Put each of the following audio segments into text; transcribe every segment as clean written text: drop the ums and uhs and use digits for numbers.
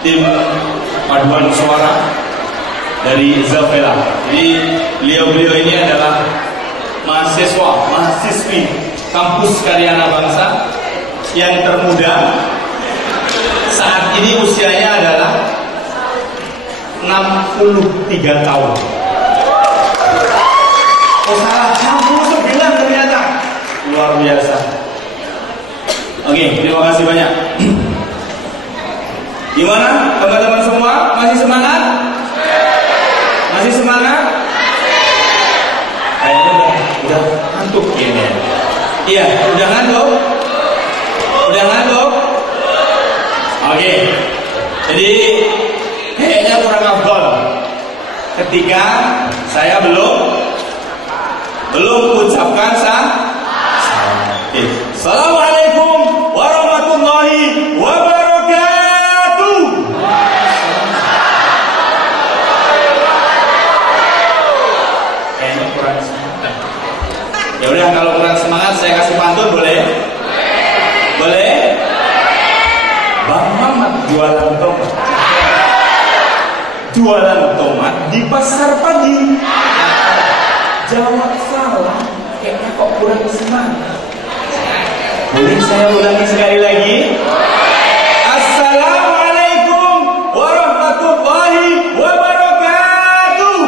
Tim paduan suara dari Zafela. Jadi beliau ini adalah mahasiswi kampus Karyana Bangsa yang termuda. Saat ini usianya adalah 63 tahun. Oh salah, 69 ternyata. Luar biasa. Oke, terima kasih banyak. Gimana teman-teman semua? Masih semangat? Masih semangat? Kayaknya udah ngantuk kayaknya. Iya, udah ngantuk? Udah ngantuk? Oke. Jadi kayaknya kurang afdol ketika saya belum ucapkan Assalamualaikum warahmatullahi wabarakatuh. Kayaknya kurang semangat. Ya udah, kalau kurang semangat saya kasih pantun boleh? Boleh? Bang Mamat jualan tomat di pasar pagi. Jawab salah, kayaknya kok kurang semangat. Boleh saya ulangi sekali lagi? Assalamualaikum warahmatullahi wabarakatuh.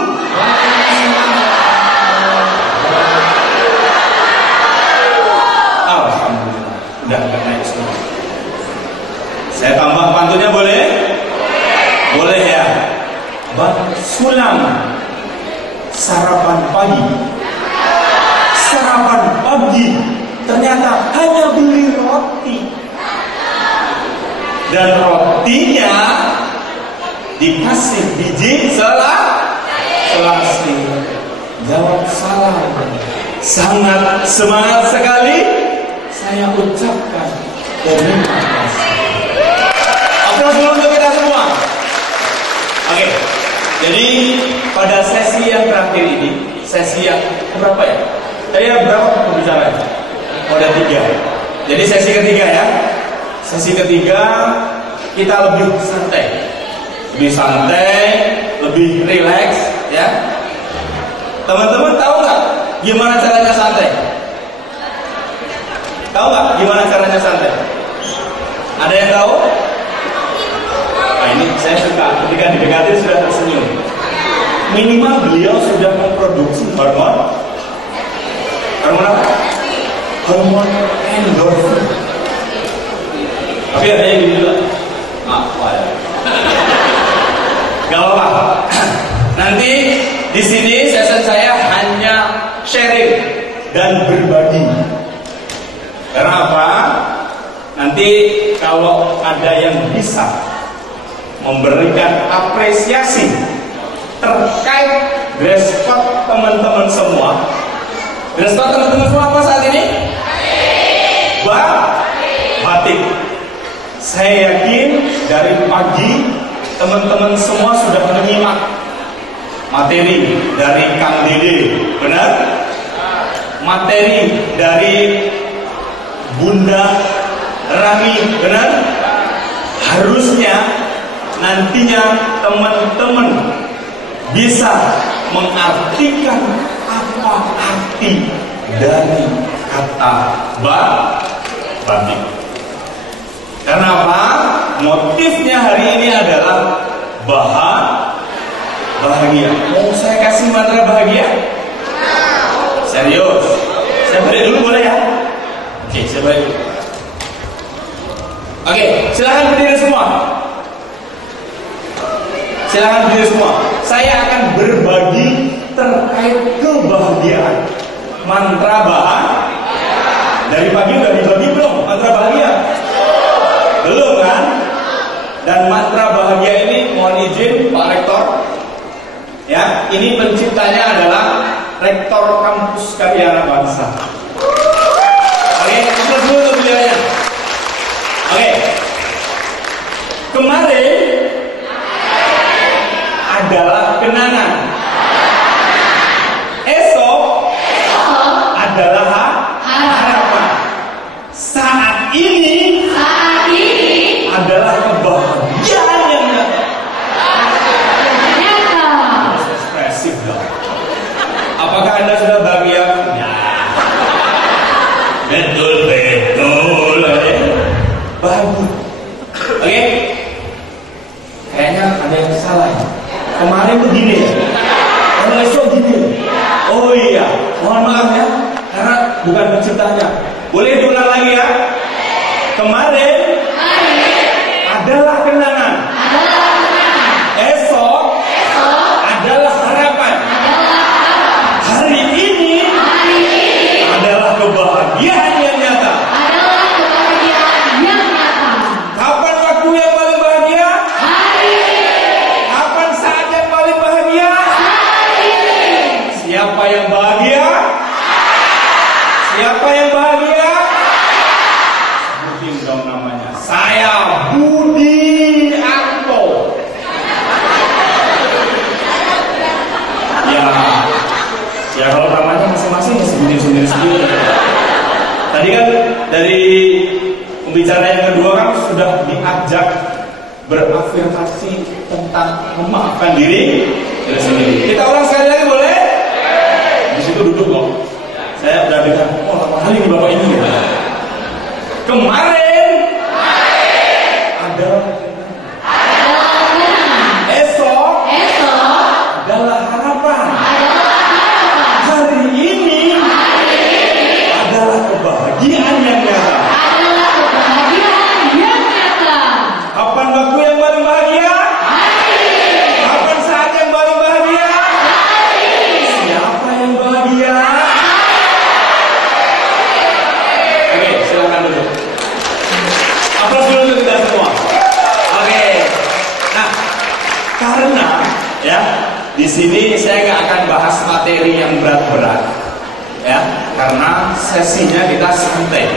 Alhamdulillah, udah naik semua. Saya tambah pantunnya boleh? Boleh ya. Bang Sulam sarapan pagi ternyata hanya beli roti, dan rotinya dikasih biji selasih. Jawab salah. Sangat semangat sekali saya ucapkan terima kasih. Aplaus dulu untuk kita semua. Oke, jadi pada sesi yang terakhir ini, sesi yang berapa ya? Saya berapa pembicaraan? Oh, ada 3. Jadi sesi ketiga ya. Sesi ketiga kita lebih santai, lebih rileks ya. Teman-teman tahu nggak gimana caranya santai? Tahu nggak gimana caranya santai? Ada yang tahu? Nah, ini saya suka ketika didekati sudah tersenyum. Minimal beliau sudah memproduksi hormon apa? Hormon endorfin. Tapi adanya gini juga. Apa ya? Gak apa-apa. Nanti di sini sesi saya hanya sharing dan berbagi. Karena apa? Nanti kalau ada yang bisa memberikan apresiasi terkait dress code teman-teman semua. Dress code teman-teman semua apa saat ini? Batik. Saya yakin dari pagi teman-teman semua sudah menyimak materi dari Kang Dede, benar? Materi dari Bunda Rani, benar? Harusnya nantinya teman-teman bisa mengartikan apa arti dari kata batik. Karena apa? Motifnya hari ini adalah bahagia. Mau saya kasih mantra bahagia? Serius? Saya balik dulu boleh ya? Oke, saya balik dulu. Oke, silahkan berdiri semua. Silahkan berdiri semua. Saya akan berbagi terkait terkait kebahagiaan. Mantra bahagia. Dari pagi udah dibagi belum mantra bahagia? Belum kan? Dan mantra bahagia ini mohon izin Pak Rektor, ya, ini penciptanya adalah Rektor Kampus Karya Anak Bangsa. Oke, terus dulu beliaunya. Oke, kemarin adalah kenangan, esok adalah harapan, saat ini adalah kebahagiaan yang nyata. Ekspresif dong. Apakah Anda sudah bahagia? Betul. Bagus. Oke. Kayaknya ada yang salah ya. Kemarin tuh gini ya. Kalau esok gini. Oh iya. Mohon maaf ya. Karena bukan penciptanya. Boleh diulang lagi ya. Kemarin adalah kenangan. Esok adalah harapan. Hari ini adalah kebahagiaan yang nyata. Kapan waktu yang paling bahagia? Kapan saat yang paling bahagia? Siapa yang bahagia? Siapa yang bahagia? Sebutin dong namanya. Saya Budi Anto. Ya kalau namanya masing-masing ya sebutin sendiri-sendiri. Tadi kan dari pembicara yang kedua kan sudah diajak berafirmasi tentang memaafkan diri sendiri. Kita ulang sekali lagi boleh? Di situ duduk kok. Saya udah dengar, oh lama kali ini bapak ini ya. Kemarin adalah esok adalah harapan. Hari ini adalah kebahagiaan yang nyata. Kapan waktu yang paling bahagia? Kapan saat yang paling bahagia? Siapa yang bahagia? Oke, silakan dulu. Aplaus dulu untuk kita semua. Oke. Nah, karena ya di sini saya nggak akan bahas materi yang berat-berat, ya, karena sesinya kita santai,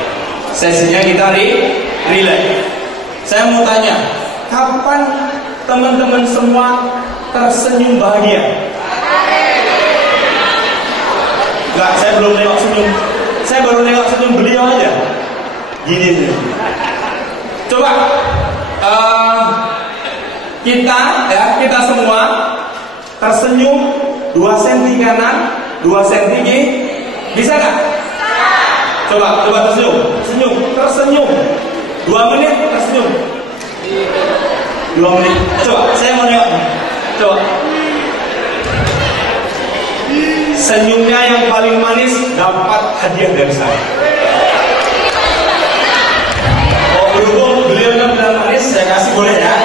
sesinya kita relax. Saya mau tanya, kapan teman-teman semua tersenyum bahagia? Enggak, saya belum nengok senyum. Saya baru nengok senyum beliau aja. Gini nih. Coba kita semua tersenyum 2 cm kanan, 2 cm kiri. Bisa nggak? Coba tersenyum, tersenyum. 2 menit tersenyum. 2 menit. Coba, saya mau nengok. Coba. Senyumnya yang paling manis dapat hadiah dari saya. Oh, berhubung beliau bilang manis, saya kasih boleh ya?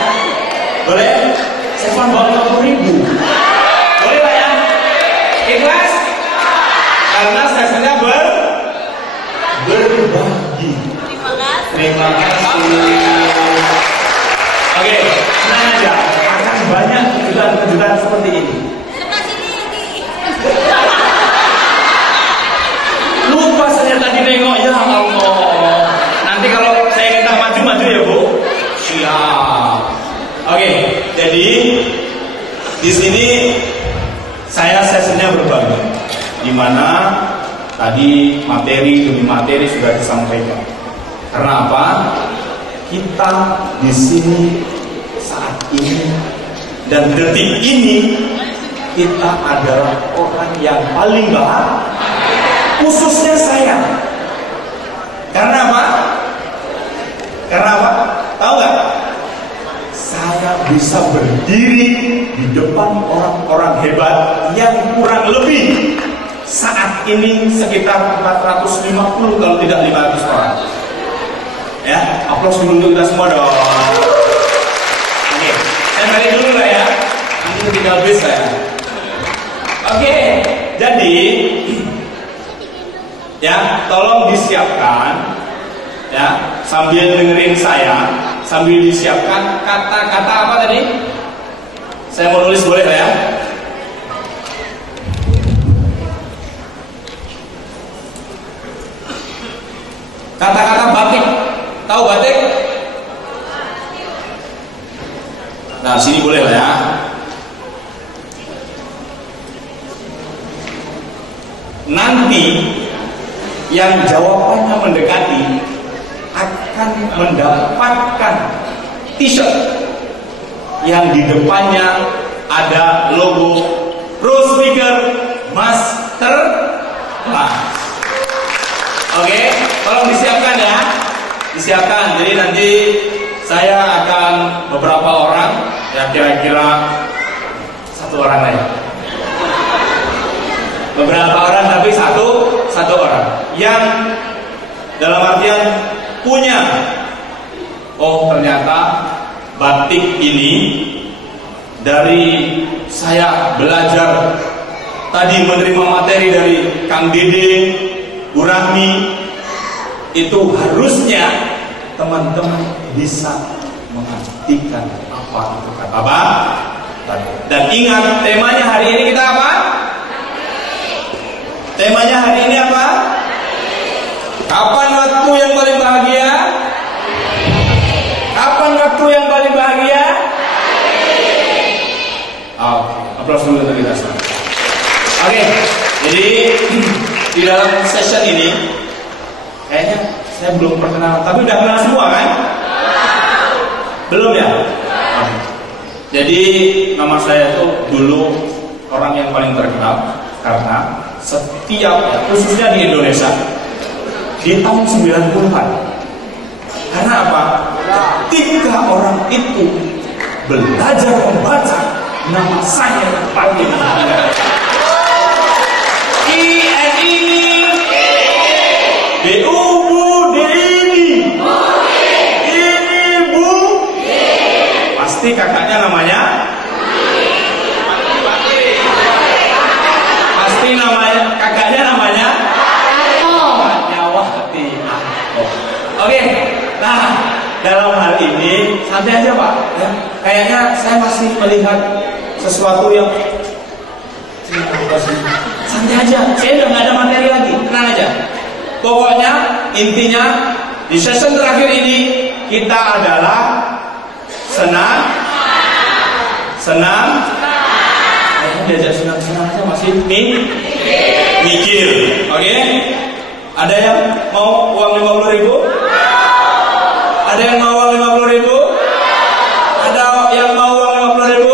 Boleh? Saya cuma bawa 60.000. Boleh Pak ya? Ikhlas? Karena sesinya berbagi. Terima kasih. Oke, tenang aja. Akan banyak kejutan-kejutan seperti ini. Lupa saya tadi nengok, ya Allah. Nanti kalau saya minta maju ya Bu. Siap. Oke, jadi di sini saya sesinya berbagi, di mana tadi materi demi materi sudah disampaikan. Karena apa? Kita di sini saat ini dan detik ini kita adalah orang yang paling bahagia, khususnya saya. Karena apa? Karena apa? Tahu nggak? Saya bisa berdiri di depan orang-orang hebat yang kurang lebih saat ini sekitar 450 kalau tidak 500 orang. Ya, aplaus dulu untuk kita semua dong. Oke, saya balik dulu lah ya. Nanti tinggal bis saya. Oke, Jadi ya, tolong disiapkan ya, sambil dengerin saya, sambil disiapkan kata-kata apa tadi? Saya mau nulis, boleh ya? Kata-kata batik. Tahu batik? Nah, sini boleh lah ya. Nanti yang jawabannya mendekati akan mendapatkan t-shirt yang di depannya ada logo Pro Speaker Master Class. Oke, tolong disiapkan ya. Disiapkan. Jadi nanti saya akan beberapa orang, ya kira-kira 1 orang aja. Beberapa orang tapi satu orang yang dalam artian punya. Oh, ternyata batik ini dari saya belajar tadi menerima materi dari Kang Dede, Bu Rahmi, itu harusnya teman-teman bisa mengartikan apa itu kata apa. Dan ingat, temanya hari ini kita apa? Temanya hari ini apa? Kapan waktu yang paling bahagia? Kapan waktu yang paling bahagia? Aplaus dulu untuk kita semua. Oke, jadi di dalam session ini kayaknya saya belum perkenalan, tapi udah kenal semua kan? Belum ya? Jadi nama saya itu dulu orang yang paling terkenal karena setiap, khususnya di Indonesia, di tahun 90-an. Karena apa? Ketika orang itu belajar membaca, nama saya paling INI BU Bu Dini ini Bu, pasti kakaknya namanya, pasti namanya kakaknya namanya Nyawati. Oke, nah dalam hal ini santai aja Pak ya. Kayaknya saya masih melihat sesuatu yang santai aja. Saya udah nggak ada materi lagi, tenang aja. Pokoknya intinya di session terakhir ini kita adalah senang. Diajak senang-senang aja masih mikir. Oke? Ada yang mau uang 50.000? Ada yang mau uang 50.000? Ada yang mau uang 50.000?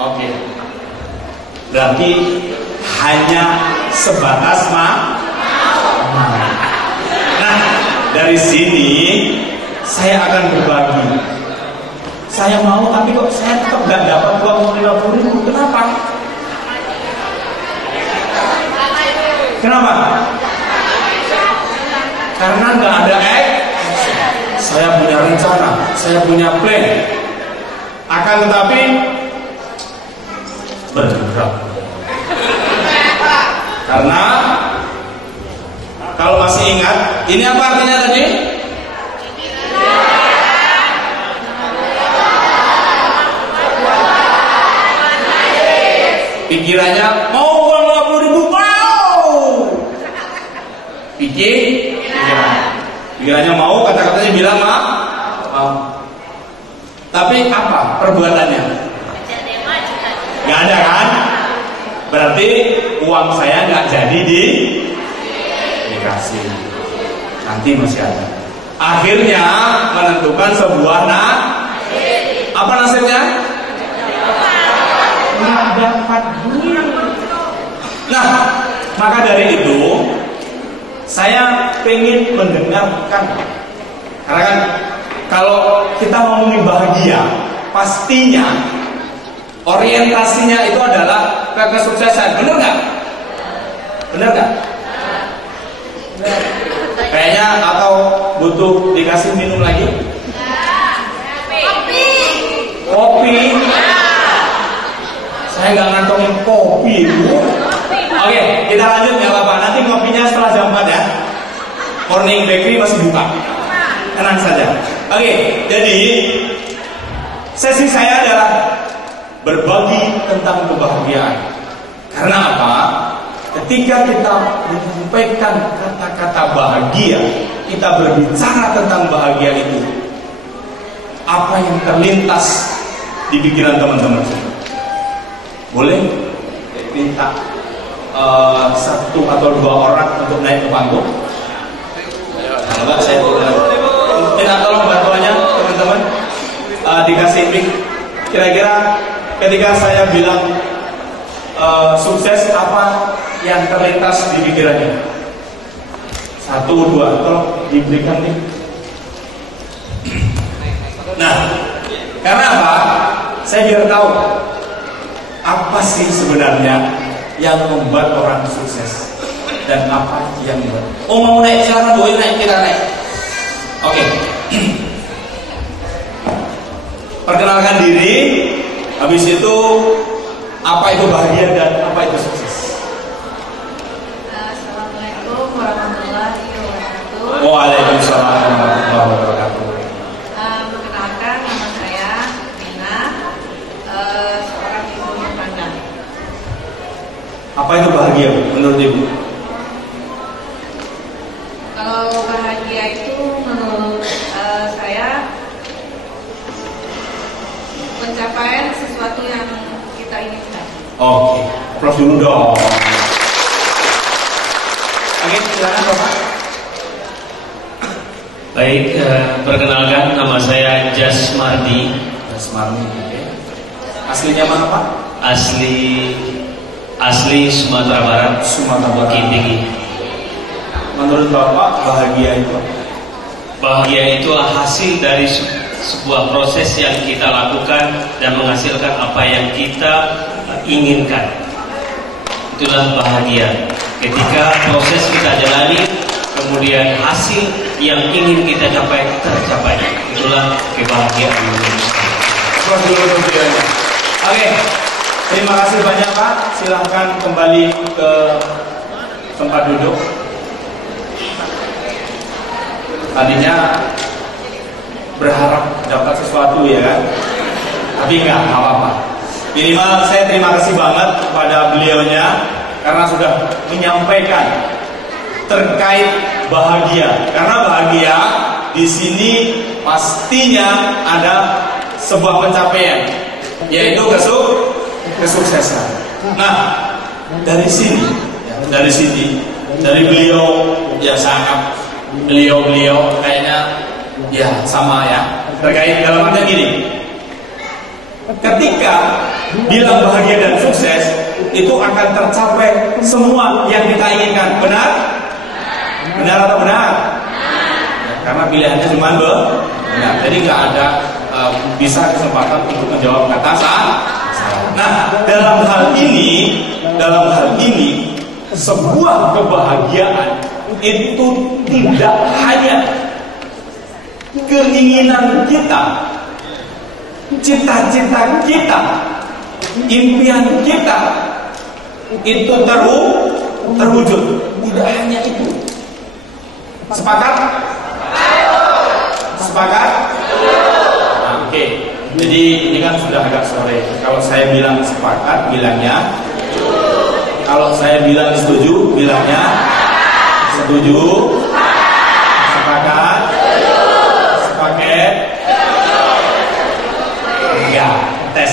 Oke. Berarti hanya sebatas Nah, dari sini saya akan berbagi. Saya mau, tapi kok saya tetap gak dapat uang 50.000. Kenapa? Kenapa? Karena gak ada saya punya rencana, saya punya plan. Akan tetapi bergerak. Karena kalau masih ingat, ini apa artinya tadi? Pikirannya mau uang 50.000, mau. Pikirannya mau, kata-katanya bilang mau. Tapi apa perbuatannya? Gak ada kan? Berarti uang saya gak jadi dikasih. Nanti masih ada. Akhirnya menentukan sebuah apa nasibnya? Nggak dapat duit. Nah, maka dari itu saya pengen mendengarkan. Karena kan kalau kita ngomongin bahagia, pastinya orientasinya itu adalah ke kesuksesan. Bener nggak? Bener nggak? Kayaknya atau butuh dikasih minum lagi? Kopi. Saya nggak ngantongin kopi, Bu. lanjut nggak apa-apa. Nanti ngopinya setelah jam 4 ya. Morning Bakery masih buka. Tenang saja. Oke, jadi sesi saya adalah berbagi tentang kebahagiaan. Karena apa? Ketika kita menyampaikan kata-kata bahagia, kita berbicara tentang bahagia itu, apa yang terlintas di pikiran teman-teman? Boleh minta satu atau dua orang untuk naik ke panggung? Enggak, saya minta tolong bantuannya teman-teman. Dikasih mic. Kira-kira ketika saya bilang sukses, apa yang terlintas di pikirannya? Satu, dua, tolong diberikan nih. Nah, karena apa? Saya biar tahu apa sih sebenarnya yang membuat orang sukses dan apa yang membuat. Oh, mau naik, silakan boleh naik, kita naik. Oke. Perkenalkan diri, habis itu apa itu bahagia dan apa itu sukses. Assalamualaikum warahmatullahi wabarakatuh. Waalaikumsalam warahmatullahi wabarakatuh. Perkenalkan, nama saya Mina, seorang ibu rumah tangga. Apa itu bahagia menurut Ibu? Kalau bahagia itu menurut saya pencapaian sesuatu yang kita inginkan. Oke, aplaus dulu dong. Oke, silakan Bapak. Baik, perkenalkan nama saya Jasmardi. Jasmardi, oke. Aslinya mana Pak? Asli Sumatera Barat, Sumatera Barat. Bukit Tinggi. Menurut Bapak bahagia itu? Bahagia itu hasil dari sebuah proses yang kita lakukan dan menghasilkan apa yang kita inginkan. Itulah bahagia. Ketika proses kita jalani, kemudian hasil yang ingin kita capai tercapai. Itulah kebahagiaan manusia. Oke, terima kasih banyak Pak. Silahkan kembali ke tempat duduk. Tadinya berharap dapat sesuatu ya kan, tapi nggak apa-apa. Minimal saya terima kasih banget kepada beliaunya karena sudah menyampaikan terkait bahagia. Karena bahagia di sini pastinya ada sebuah pencapaian, yaitu kesuksesan. Nah, dari beliau ya sangat beliau kayaknya ya sama ya, terkait dalam artian gini, ketika bilang bahagia dan sukses itu akan tercapai semua yang kita inginkan. Benar atau benar? Karena pilihannya cuma benar, jadi nggak ada bisa kesempatan untuk menjawab kata salah. Nah, dalam hal ini sebuah kebahagiaan itu tidak hanya keinginan kita, cita-cita kita, impian kita itu terwujud. Tidak hanya itu. Sepakat? Sepakat? Nah, oke. Jadi ini kan sudah agak sore. Kalau saya bilang sepakat, bilangnya. Kalau saya bilang setuju, bilangnya setuju. Sepakat? Sepaket? Enggak. Tes.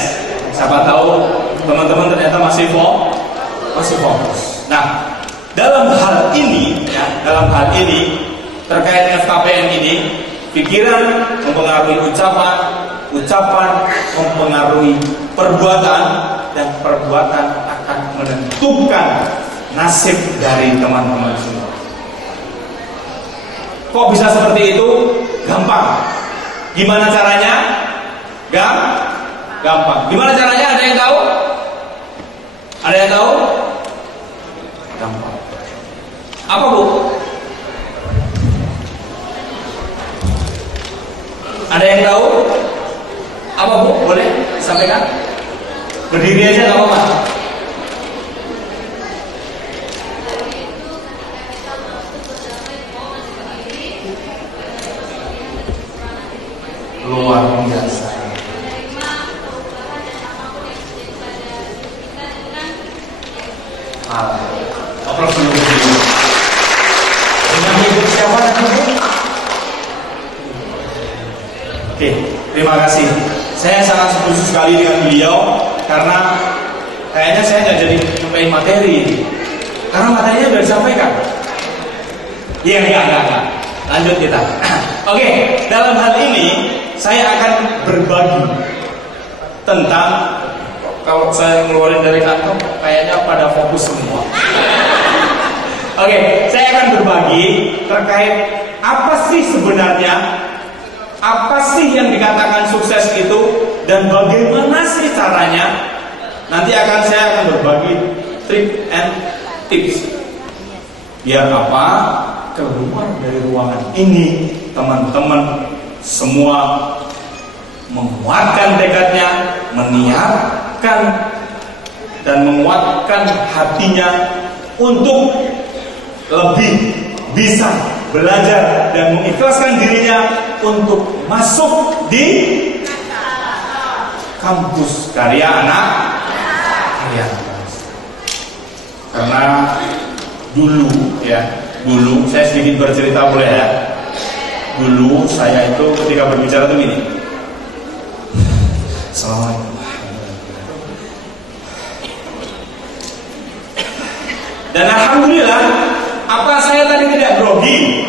Siapa tahu teman-teman ternyata masih fokus. Nah, dalam hal ini terkait FKPN ini, pikiran mempengaruhi ucapan mempengaruhi perbuatan, dan perbuatan akan menentukan nasib dari teman-teman semua. Kok bisa seperti itu? Gampang. Gimana caranya? Gampang. Gimana caranya? Ada yang tahu? Ada yang tahu? Gampang. Apa Bu? Ada yang tahu? Apa Bu? Boleh disampaikan? Berdiri aja nggak apa-apa. Terima kasih. Saya sangat setuju sekali dengan beliau karena kayaknya saya nggak jadi nyampein materi karena materinya sudah disampaikan. Iya, enggak. Lanjut kita. Oke, dalam hal ini saya akan berbagi tentang, kalau saya ngeluarin dari kantong kayaknya pada fokus semua. Oke, saya akan berbagi terkait apa sih sebenarnya, apa sih yang dikatakan sukses itu, dan bagaimana sih caranya. Nanti saya akan berbagi trik and tips. Biar apa? Keluar dari ruangan ini, teman-teman semua menguatkan tekadnya, meniatkan dan menguatkan hatinya untuk lebih bisa belajar dan mengikhlaskan dirinya untuk masuk di kampus karya anak karya. Karena dulu saya sedikit bercerita boleh ya. Dulu saya itu ketika berbicara tuh gini. Assalamualaikum. Dan alhamdulillah, apa saya tadi tidak grogi?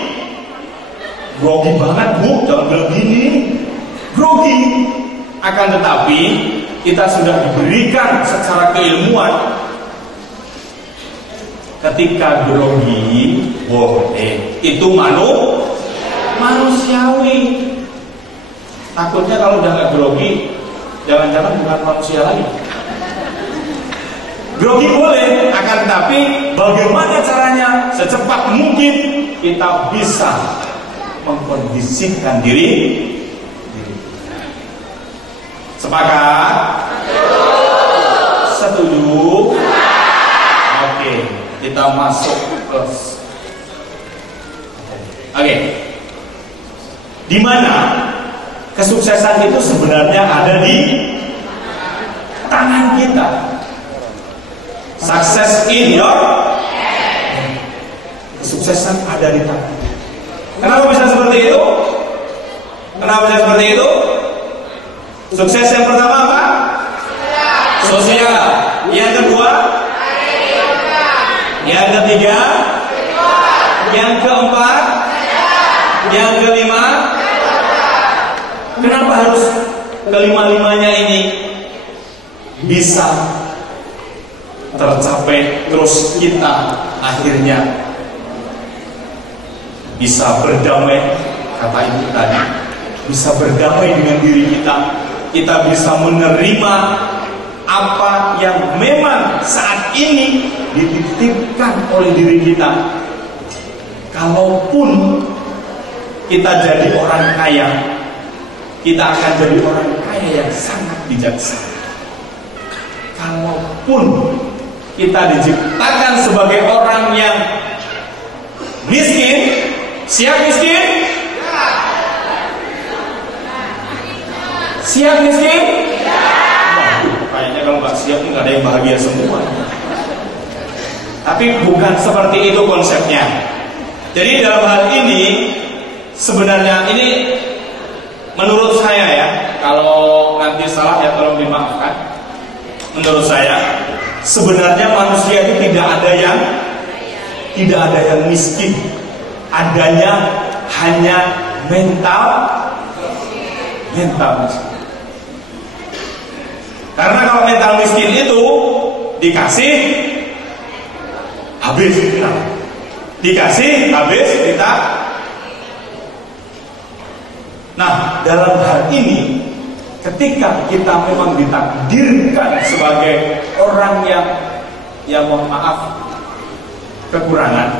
Grogi banget bu, jangan bilang gini. Grogi. Akan tetapi kita sudah diberikan secara keilmuan. Ketika grogi boleh, itu manusiawi. Takutnya kalau udah nggak grogi, jangan-jangan bukan manusia lagi. Grogi boleh, akan tetapi bagaimana caranya secepat mungkin kita bisa mengkondisikan diri. Sepakat? Setuju? Oke, kita masuk ke. Oke. Di mana kesuksesan itu sebenarnya ada di tangan kita. Success in your hand. Kesuksesan ada di tangan. Kenapa bisa seperti itu? Sukses yang pertama apa? Sosial. Yang kedua? Yang ketiga? Yang keempat? Yang kelima? Kenapa harus kelima-limanya ini bisa tercapai, terus kita akhirnya bisa berdamai, kata ibu tadi, bisa berdamai dengan diri kita. Kita bisa menerima apa yang memang saat ini dititipkan oleh diri kita. Kalaupun kita jadi orang kaya, kita akan jadi orang kaya yang sangat bijaksana. Kalaupun kita diciptakan sebagai orang yang miskin, siap miskin? Siap miskin? Waduh, kayaknya kalau nggak siap nggak ada yang bahagia semua. Tapi bukan seperti itu konsepnya. Jadi dalam hal ini sebenarnya ini menurut saya ya, kalau nanti salah ya tolong dimaafkan. Menurut saya sebenarnya manusia itu tidak ada yang miskin. Adanya hanya mental miskin. Karena kalau mental miskin itu dikasih habis kita. Nah, dalam hal ini ketika kita memang ditakdirkan sebagai orang yang mohon maaf kekurangan,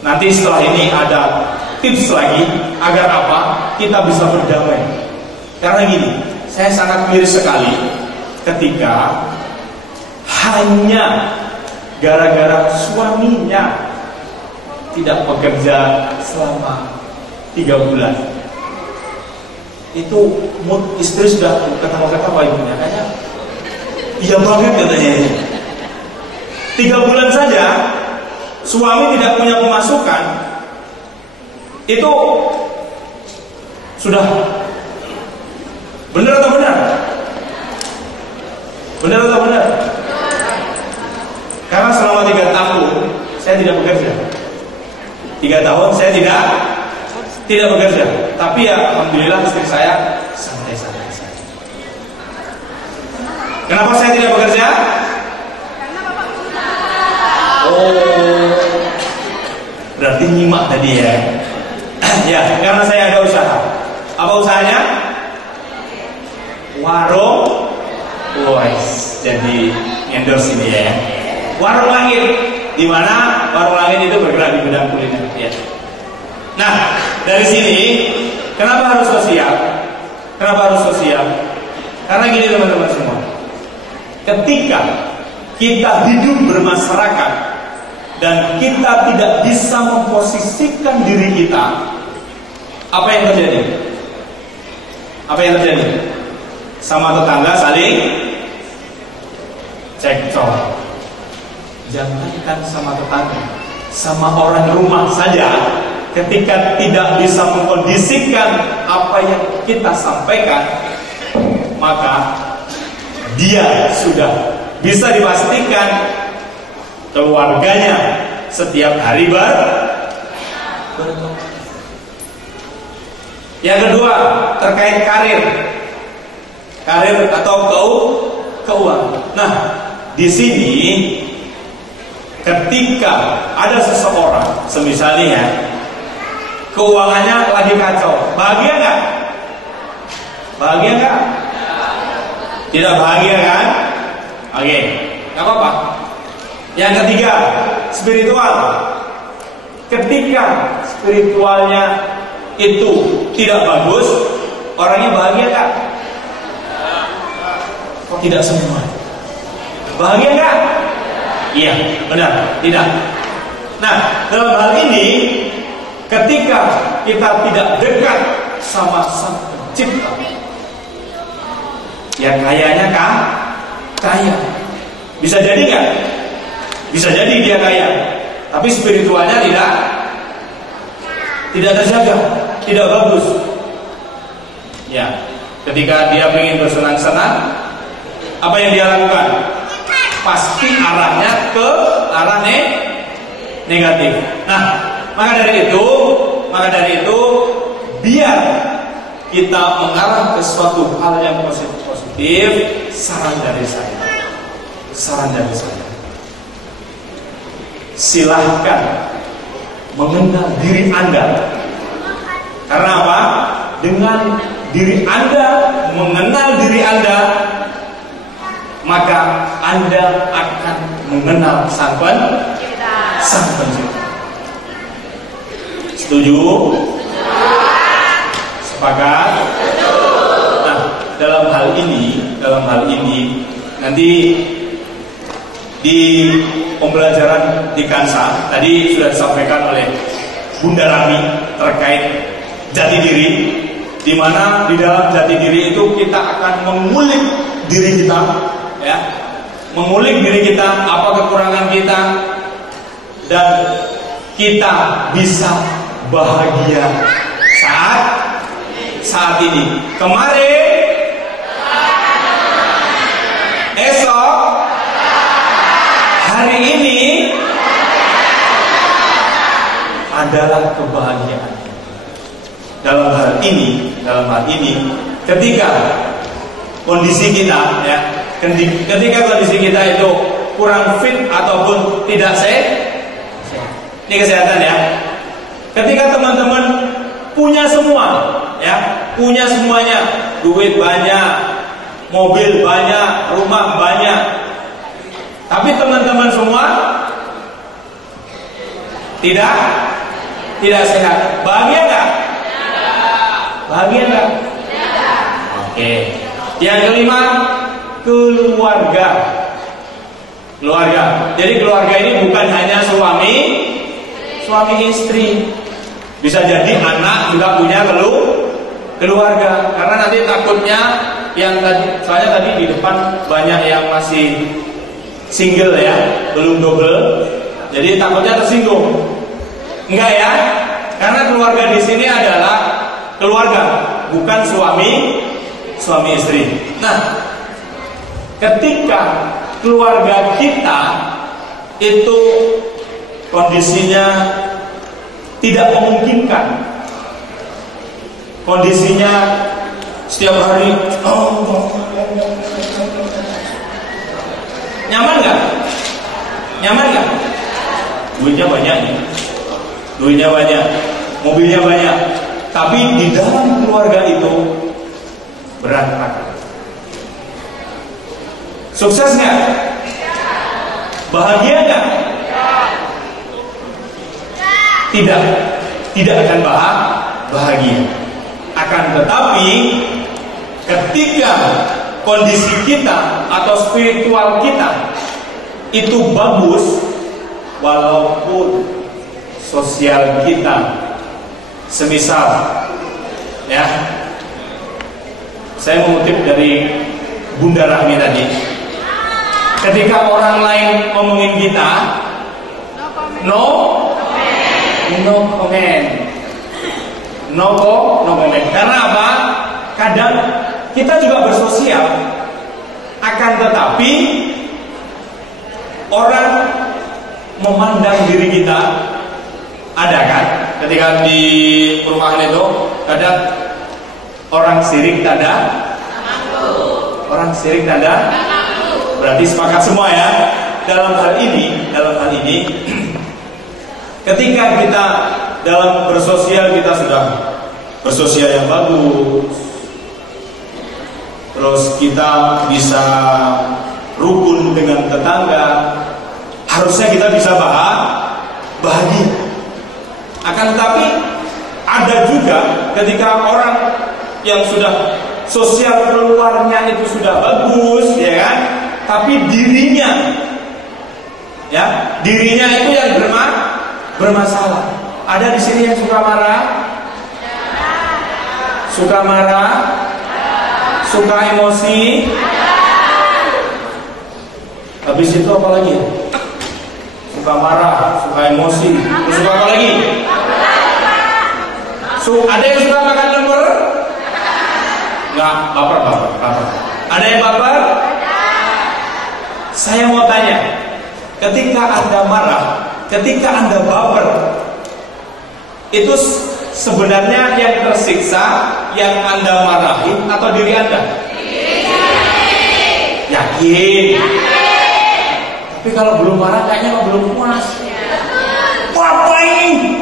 nanti setelah ini ada tips lagi agar apa? Kita bisa berdamai. Karena gini, saya sangat miris sekali ketika hanya gara-gara suaminya tidak bekerja selama 3 bulan, itu mood istri sudah ketawa-ketawa ibunya, kayaknya iya banget katanya itu. 3 bulan saja suami tidak punya pemasukan, itu sudah Benar atau benar? Benar atau benar? Karena selama 3 tahun saya tidak bekerja. 3 tahun saya tidak bekerja. Tapi ya alhamdulillah istri saya santai-santai saja. Kenapa saya tidak bekerja? Oh, berarti nyimak tadi ya. Ya, karena saya ada usaha. Apa usahanya? Warung. Wes, jadi endorse ini ya. Warung Langit. Di mana Warung Langit itu bergerak di bidang kuliner ya. Nah, dari sini kenapa harus sosial? Kenapa harus sosial? Karena gini teman-teman semua. Ketika kita hidup bermasyarakat dan kita tidak bisa memposisikan diri kita, apa yang terjadi? Apa yang terjadi? Sama tetangga saling cekcok. Jangankan sama tetangga, sama orang rumah saja, ketika tidak bisa mengkondisikan apa yang kita sampaikan, maka dia sudah bisa dipastikan keluarganya setiap hari bertemu. Yang kedua, terkait karir atau keuangan. Nah, di sini ketika ada seseorang, semisalnya keuangannya lagi kacau, bahagia nggak? Bahagia nggak? Tidak bahagia kan? Oke, nggak apa-apa. Yang ketiga, spiritual. Ketika spiritualnya itu tidak bagus, orangnya bahagia nggak? Kok tidak semua? Bahagia nggak? Iya, benar, tidak. Nah, dalam hal ini, ketika kita tidak dekat sama Sang Pencipta, ya kayanya kaya. Bisa jadi nggak? Bisa jadi dia kaya, tapi spiritualnya tidak terjaga, tidak bagus. Ya, ketika dia ingin bersenang-senang, apa yang dia lakukan? Pasti arahnya ke arah negatif. Nah, maka dari itu biar kita mengarah ke suatu hal yang positif, saran dari saya, silahkan mengenal diri Anda. Karena apa? Dengan diri Anda, mengenal diri Anda, maka Anda akan mengenal Sang Pencipta. Setuju? Sepakat? Nah, dalam hal ini nanti di pembelajaran di Kansa tadi sudah disampaikan oleh Bunda Rami terkait jati diri, di mana di dalam jati diri itu kita akan mengulik diri kita, ya, mengulik diri kita, apa kekurangan kita, dan kita bisa bahagia saat ini, kemarin, esok, hari ini adalah kebahagiaan. Dalam hal ini, ketika kondisi kita, ya, ketika kondisi kita itu kurang fit ataupun tidak sehat, ini kesehatan ya. Ketika teman-teman punya semua, ya, punya semuanya, duit banyak, mobil banyak, rumah banyak, tapi teman-teman semua tidak sehat, bahagia nggak? Bahagia nggak? Oke. Yang kelima, keluarga. Jadi keluarga ini bukan hanya suami istri, bisa jadi anak juga punya keluarga. Karena nanti takutnya yang tadi, soalnya tadi di depan banyak yang masih single ya, belum double. Jadi takutnya tersinggung. Enggak ya? Karena keluarga di sini adalah keluarga, bukan suami suami istri. Nah, ketika keluarga kita itu kondisinya tidak memungkinkan, kondisinya setiap hari nyaman nggak? Nyaman nggak? Duitnya banyak, mobilnya banyak, tapi di dalam keluarga itu berantakan. Sukses nggak? Bahagia nggak? Tidak akan bahagia. Akan tetapi ketika kondisi kita atau spiritual kita itu bagus, walaupun sosial kita semisal, ya, saya mengutip dari Bunda Rahmi tadi, ketika orang lain ngomongin kita, no comment. Karena apa? Kadang kita juga bersosial, akan tetapi orang memandang diri kita, ada kan? Ketika di perumahan itu kadang orang sirik tanda, berarti sepakat semua ya. Dalam hal ini ketika kita dalam bersosial, kita sudah bersosial yang bagus, terus kita bisa rukun dengan tetangga, harusnya kita bisa bahagia. Akan tetapi ada juga ketika orang yang sudah sosial keluarnya itu sudah bagus, ya kan, tapi dirinya itu yang bermasalah. Ada di sini yang suka marah, suka emosi. Habis itu apa lagi? Suka marah, suka emosi. Terus suka apa lagi? Ada yang suka makan lemper? Enggak, baper. Ada yang baper? Saya mau tanya, ketika Anda marah, ketika Anda baper, itu sebenarnya yang tersiksa yang Anda marahin atau diri Anda? Yakin? Tapi kalau belum marah kayaknya belum puas. Apa ini?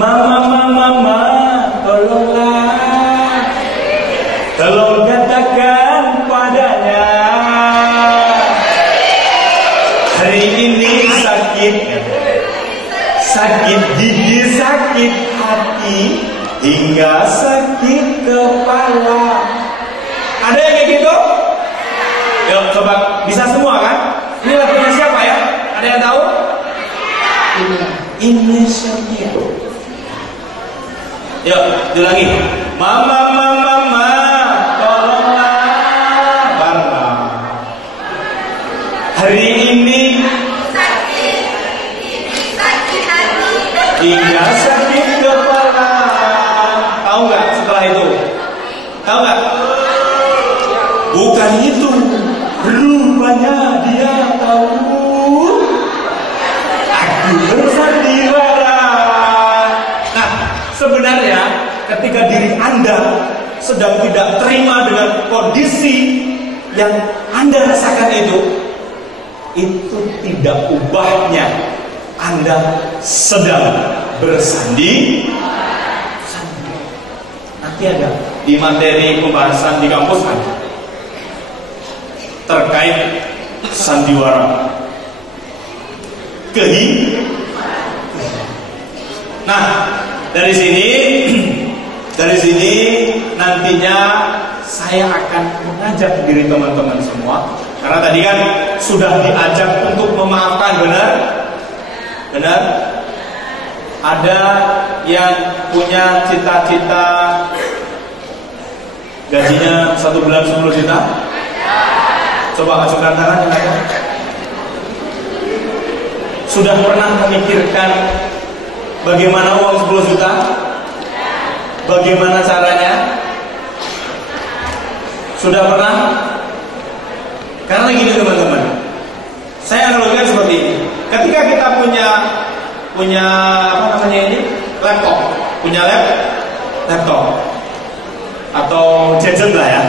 Mama, tolong katakan padanya, hari ini sakit gigi, sakit hati, hingga sakit kepala. Ada yang kayak gitu? Yuk coba, bisa semua kan? Ini lagunya siapa ya? Ada yang tahu? Indonesia. Yuk, diulangi. Mama, tolonglah barang. Hari ini sakit hati, hingga sakit kepala. Tahu nggak setelah itu? Tahu nggak? Bukan itu, rupanya dia tahu. Aku bersandiwara. Nah, sebenarnya ketika diri Anda sedang tidak terima dengan kondisi yang Anda rasakan itu tidak ubahnya Anda sedang bersandi. Nanti ada di materi pembahasan di kampus kan terkait sandiwara. Nah, dari sini nantinya saya akan mengajak diri teman-teman semua, karena tadi kan sudah diajak untuk memaafkan, benar? Ada yang punya cita-cita gajinya 1 bulan 10 juta? Coba ajukan tangan yang ada. Sudah pernah memikirkan bagaimana uang 10 juta? Bagaimana caranya? Sudah pernah? Karena gini teman-teman, saya analogikan seperti ini. Ketika kita punya apa namanya ini? Laptop, punya laptop atau gadget lah ya.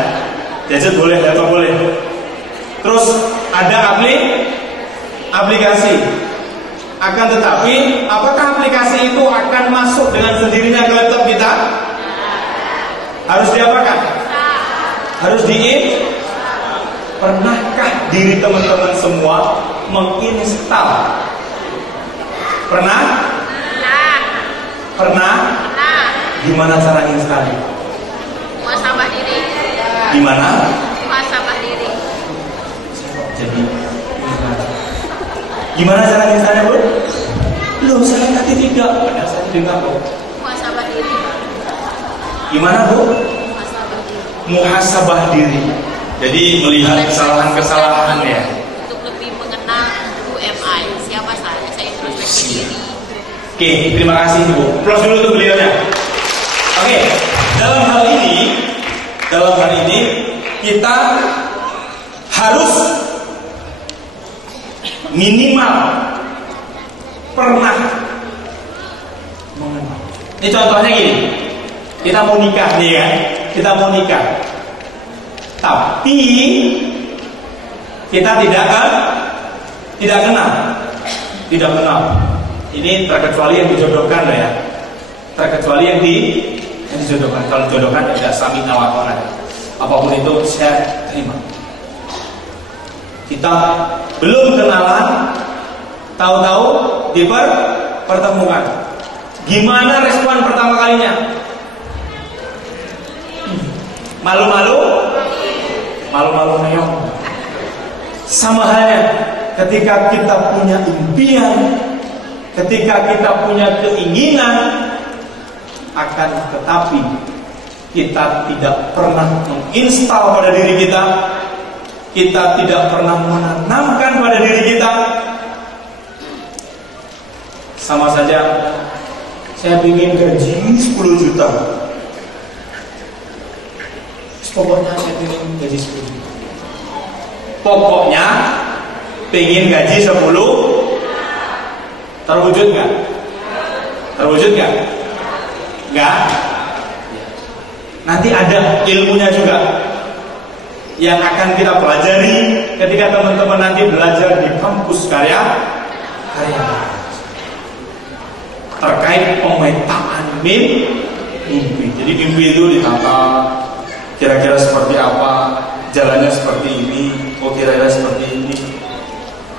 Gadget boleh, laptop boleh. Terus ada aplikasi. Akan tetapi, apakah aplikasi itu akan masuk dengan sendirinya ke laptop kita? Harus diapakan? Harus Pernahkah diri teman-teman semua menginstal? Pernah? Pernah? Gimana cara install? Muhasabah diri. Gimana? Muhasabah diri. Jadi gimana cara installnya, Bu? Loh, saya tadi tidak. Padahal saya dengar, Bu. Muhasabah diri. Gimana, Bu? Muhasabah diri. Muhasabah diri. Jadi melihat kesalahan-kesalahan ya. Untuk lebih mengenal UMI, siapa saya introspeksi diri. Oke, terima kasih Bu. Plus dulu tuh beliaunya. Oke, dalam hal ini kita harus minimal pernah mengenal. Ini contohnya gini, kita mau nikah nih ya, tapi kita tidak kenal. Ini terkecuali yang dijodohkan lah ya. Terkecuali yang dijodohkan. Kalau dijodohkan tidak sami nawakonan. Apapun itu saya terima. Kita belum kenalan, tahu-tahu dipertemukan. Gimana respon pertama kalinya? Malu-malu meong. Sama halnya ketika kita punya impian, ketika kita punya keinginan, akan tetapi kita tidak pernah menginstal pada diri kita tidak pernah menanamkan pada diri kita. Sama saja, saya ingin gaji 10 juta. Pokoknya saya ingin gaji 10 juta. Pokoknya pengen gaji 10. Terwujud nggak? Nggak. Nanti ada ilmunya juga yang akan kita pelajari ketika teman-teman nanti belajar di kampus karya terkait pemetaan mimpi. Jadi mimpi itu ditata kira-kira seperti apa, jalannya seperti ini, kira-kira seperti ini.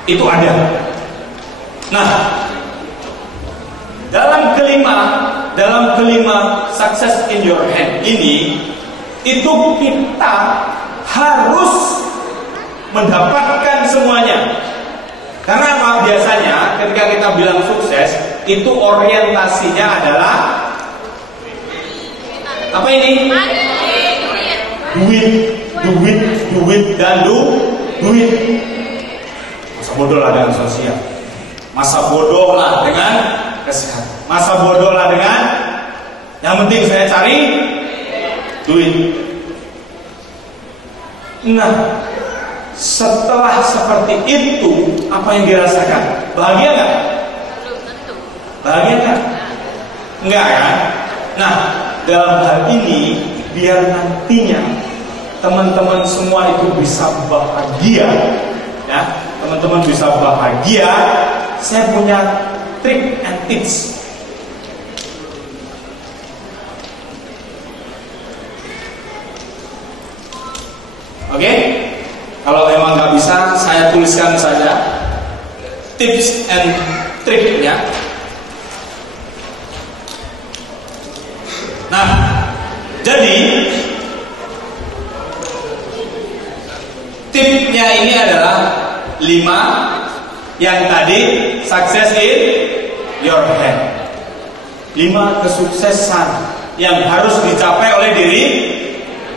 Itu ada. Nah, dalam kelima success in your hand ini, itu kita harus mendapatkan semuanya. Karena apa? Biasanya ketika kita bilang sukses, itu orientasinya adalah apa ini? Duit dan duit. Masa bodoh lah dengan sosial. Masa bodoh lah dengan kesehatan. Masa bodoh lah dengan yang penting saya cari duit. Nah, setelah seperti itu, apa yang dirasakan? Bahagia nggak? Bahagia nggak? Enggak kan? Nah, dalam hal ini, biar nantinya teman-teman semua itu bisa bahagia, ya, teman-teman bisa bahagia. Saya punya trik and tips. Oke? Kalau memang nggak bisa, saya tuliskan saja tips and triknya. Nah, jadi tipnya ini adalah 5 yang tadi success in your hand. 5 kesuksesan yang harus dicapai oleh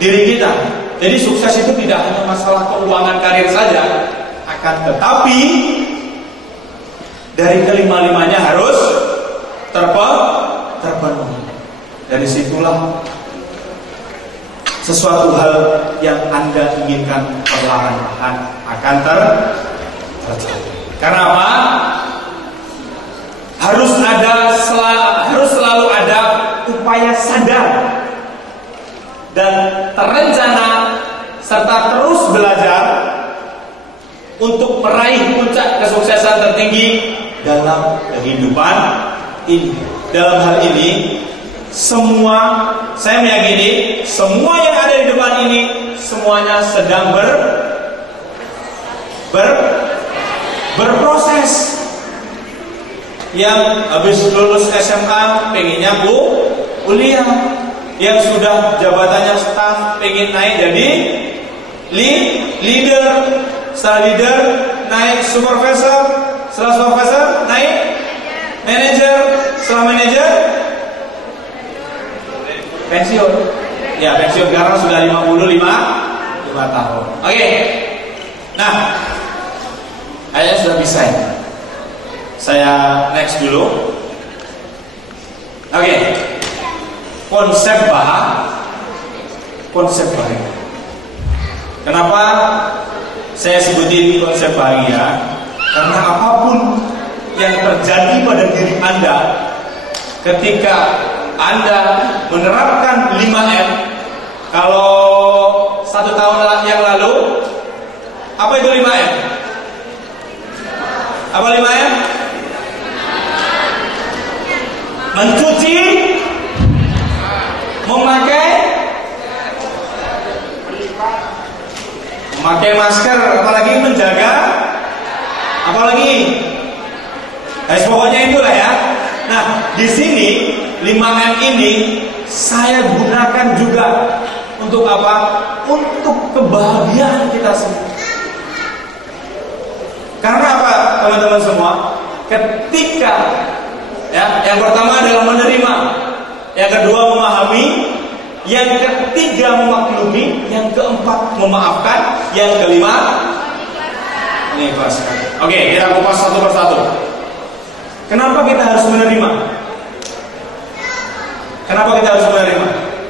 diri kita. Jadi sukses itu tidak hanya masalah keuangan karir saja, akan tetapi dari kelima-limanya harus terpenuhi. Dari situlah sesuatu hal yang Anda inginkan perlahan-lahan akan terjadi. Karena apa? Harus selalu ada upaya sadar dan terencana serta terus belajar untuk meraih puncak kesuksesan tertinggi dalam kehidupan ini. Dalam hal ini, saya meyakini semua yang ada di depan ini semuanya sedang berproses. Yang habis lulus SMA pengennya kuliah, yang sudah jabatannya staf pengen naik jadi leader, setelah leader naik supervisor, setelah supervisor naik manager, setelah manager pensiun. Ya, pensiun karena sudah 55 tahun. Oke. Nah, kayaknya sudah bisa ya. Saya next dulu. Oke. Konsep bahagia. Kenapa saya sebutin konsep bahagia? Karena apapun yang terjadi pada diri Anda ketika Anda menerapkan 5M, kalau 1 tahun yang lalu, apa itu 5M? Apa 5M? Mencuci, memakai masker, apalagi menjaga, apalagi, pokoknya itulah ya. Nah, di sini 5M ini saya gunakan juga untuk apa? Untuk kebahagiaan kita semua. Karena apa, teman-teman semua? Ketika yang pertama adalah menerima, yang kedua memahami, yang ketiga memaklumi, yang keempat memaafkan, yang kelima mengikhlaskan. Oke, kita kupas satu persatu. Kenapa kita harus menerima?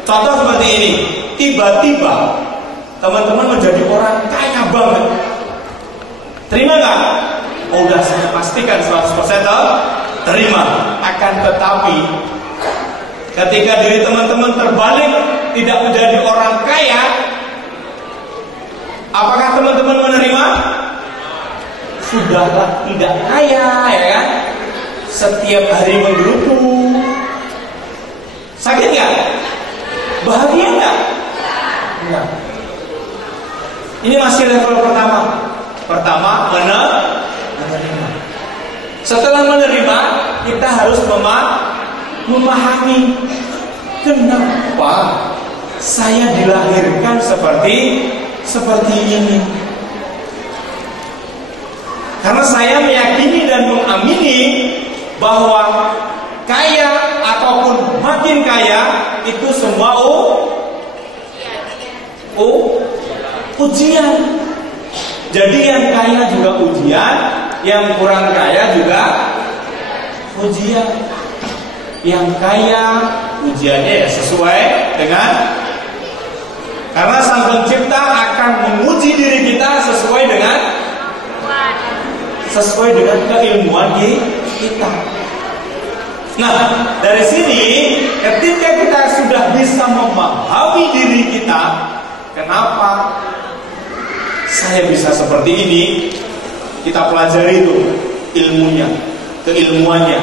Contoh seperti ini. Tiba-tiba teman-teman menjadi orang kaya banget. Terima nggak? Oh, udah saya pastikan 100% terima. Akan tetapi ketika diri teman-teman terbalik, tidak menjadi orang kaya, apakah teman-teman menerima? Sudahlah tidak kaya, ya kan? Setiap hari menggerutu. Sakit nggak? Bahagia nggak? Enggak. Ini masih level pertama. Menerima. Setelah menerima, kita harus memahami kenapa saya dilahirkan seperti ini. Karena saya meyakini dan mengamini bahwa kaya ataupun makin kaya itu semua ujian. Jadi yang kaya juga ujian, yang kurang kaya juga ujian. Yang kaya ujiannya ya sesuai dengan, karena Sang Pencipta akan menguji diri kita sesuai dengan keilmuan kita. Nah, dari sini ketika kita sudah bisa memahami diri kita, kenapa saya bisa seperti ini, kita pelajari itu ilmunya, keilmuannya.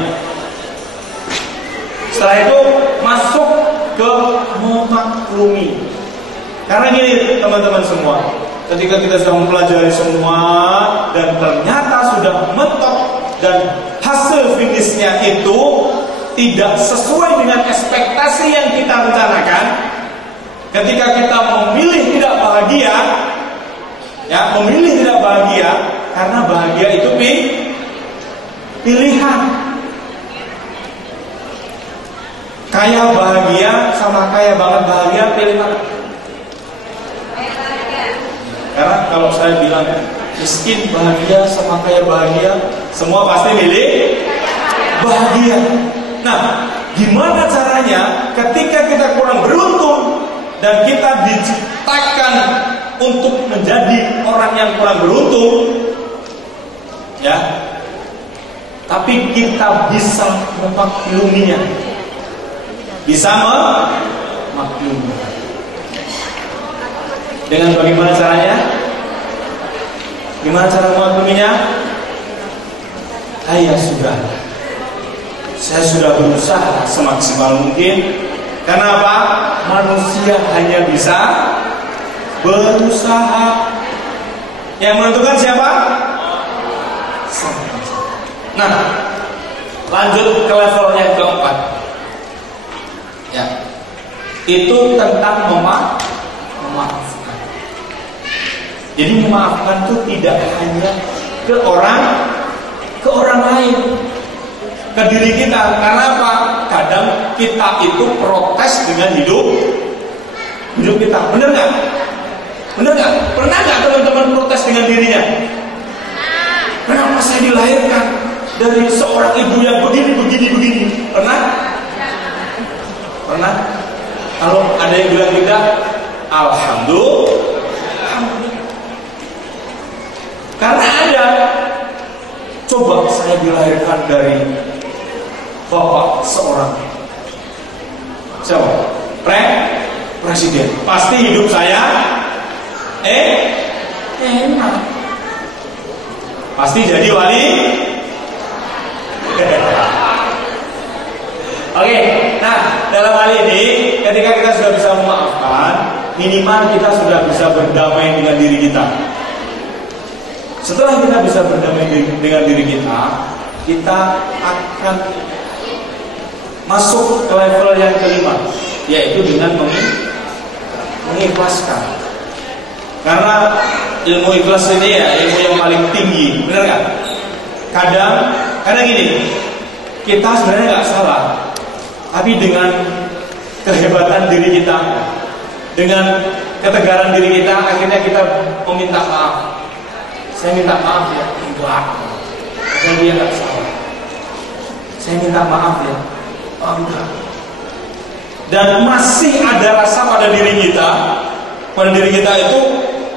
Setelah itu masuk ke memaklumi. Karena gini teman-teman semua, ketika kita sudah mempelajari semua dan ternyata sudah mentok dan hasil finishnya itu tidak sesuai dengan ekspektasi yang kita rencanakan, ketika kita memilih tidak bahagia, karena bahagia itu pilihan. Kaya bahagia sama kaya banget bahagia, pilih mana? Karena kalau saya bilang Miskin bahagia sama kaya bahagia, semua pasti milih bahagia. Nah, gimana caranya ketika kita kurang beruntung dan kita diciptakan untuk menjadi orang yang kurang beruntung, ya, tapi kita bisa memakluminya, bisa memakluminya. Dengan bagaimana caranya? Gimana cara memakluminya? Saya sudah berusaha semaksimal mungkin. Karena apa? Manusia hanya bisa berusaha. Yang menentukan siapa? Nah, lanjut ke level yang keempat. Ya, itu tentang memaafkan. Jadi memaafkan itu tidak hanya ke orang lain, ke diri kita. Karena apa? Kadang kita itu protes dengan hidup kita. Benar nggak? Pernah nggak teman-teman protes dengan dirinya? Kenapa saya dilahirkan dari seorang ibu yang begini? Pernah? Kalau ada yang bilang tidak, alhamdulillah. Karena ada. Coba saya dilahirkan dari bapak seorang siapa? Presiden. Pasti hidup saya enak. Pasti jadi wali. Oke, nah dalam hal ini ketika kita sudah bisa memaafkan, minimal kita sudah bisa berdamai dengan diri kita. Setelah kita bisa berdamai dengan diri kita akan masuk ke level yang kelima, yaitu dengan mengikhlaskan. Karena ilmu ikhlas ini ya ilmu yang paling tinggi, benar nggak? Kadang gini, kita sebenarnya nggak salah, tapi dengan kehebatan diri kita, dengan ketegaran diri kita, akhirnya kita meminta maaf. Saya minta maaf ya, enggak. Dan dia nggak salah. Saya minta maaf ya, enggak. Dan masih ada rasa pada diri kita itu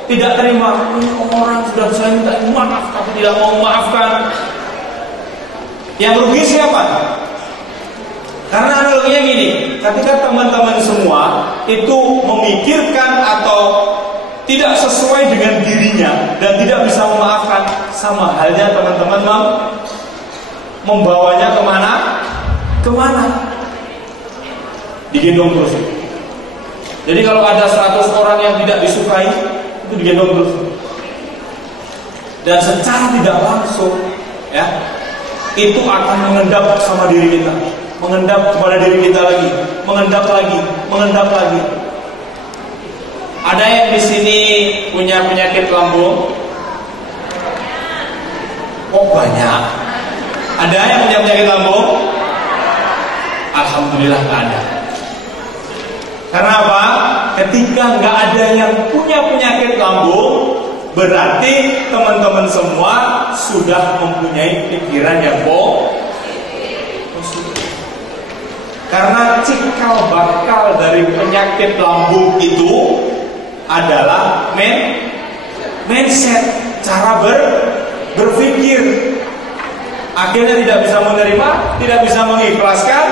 tidak terima. Orang sudah saya minta maaf tapi tidak mau memaafkan. Yang rugi siapa? Karena analoginya gini, ketika teman-teman semua itu memikirkan atau tidak sesuai dengan dirinya dan tidak bisa memaafkan, sama halnya teman-teman membawanya kemana? Digendong terus. Jadi kalau ada 100 orang yang tidak disukai, itu digendong terus. Dan secara tidak langsung, ya, itu akan mengendap sama diri kita, mengendap kepada diri kita lagi, mengendap lagi. Ada yang di sini punya penyakit lambung? Oh banyak. Ada yang punya penyakit lambung? Alhamdulillah nggak ada. Karena apa? Ketika nggak ada yang punya penyakit lambung, berarti teman-teman semua sudah mempunyai pikiran yang positif. Karena cikal bakal dari penyakit lambung itu adalah mindset, cara berpikir. Akhirnya tidak bisa menerima, tidak bisa mengikhlaskan,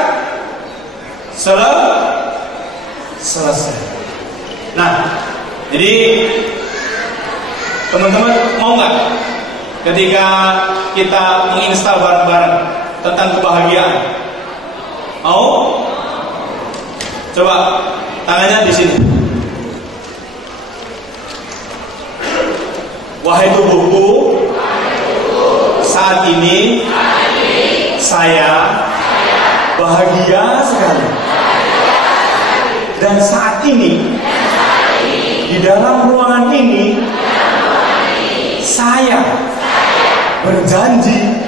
selesai. Nah, jadi teman-teman mau nggak ketika kita menginstal bareng-bareng tentang kebahagiaan? Mau? Coba tangannya di sini. Wahai tubuhku, saat ini saya bahagia sekali. Dan saat ini di dalam ruangan ini saya berjanji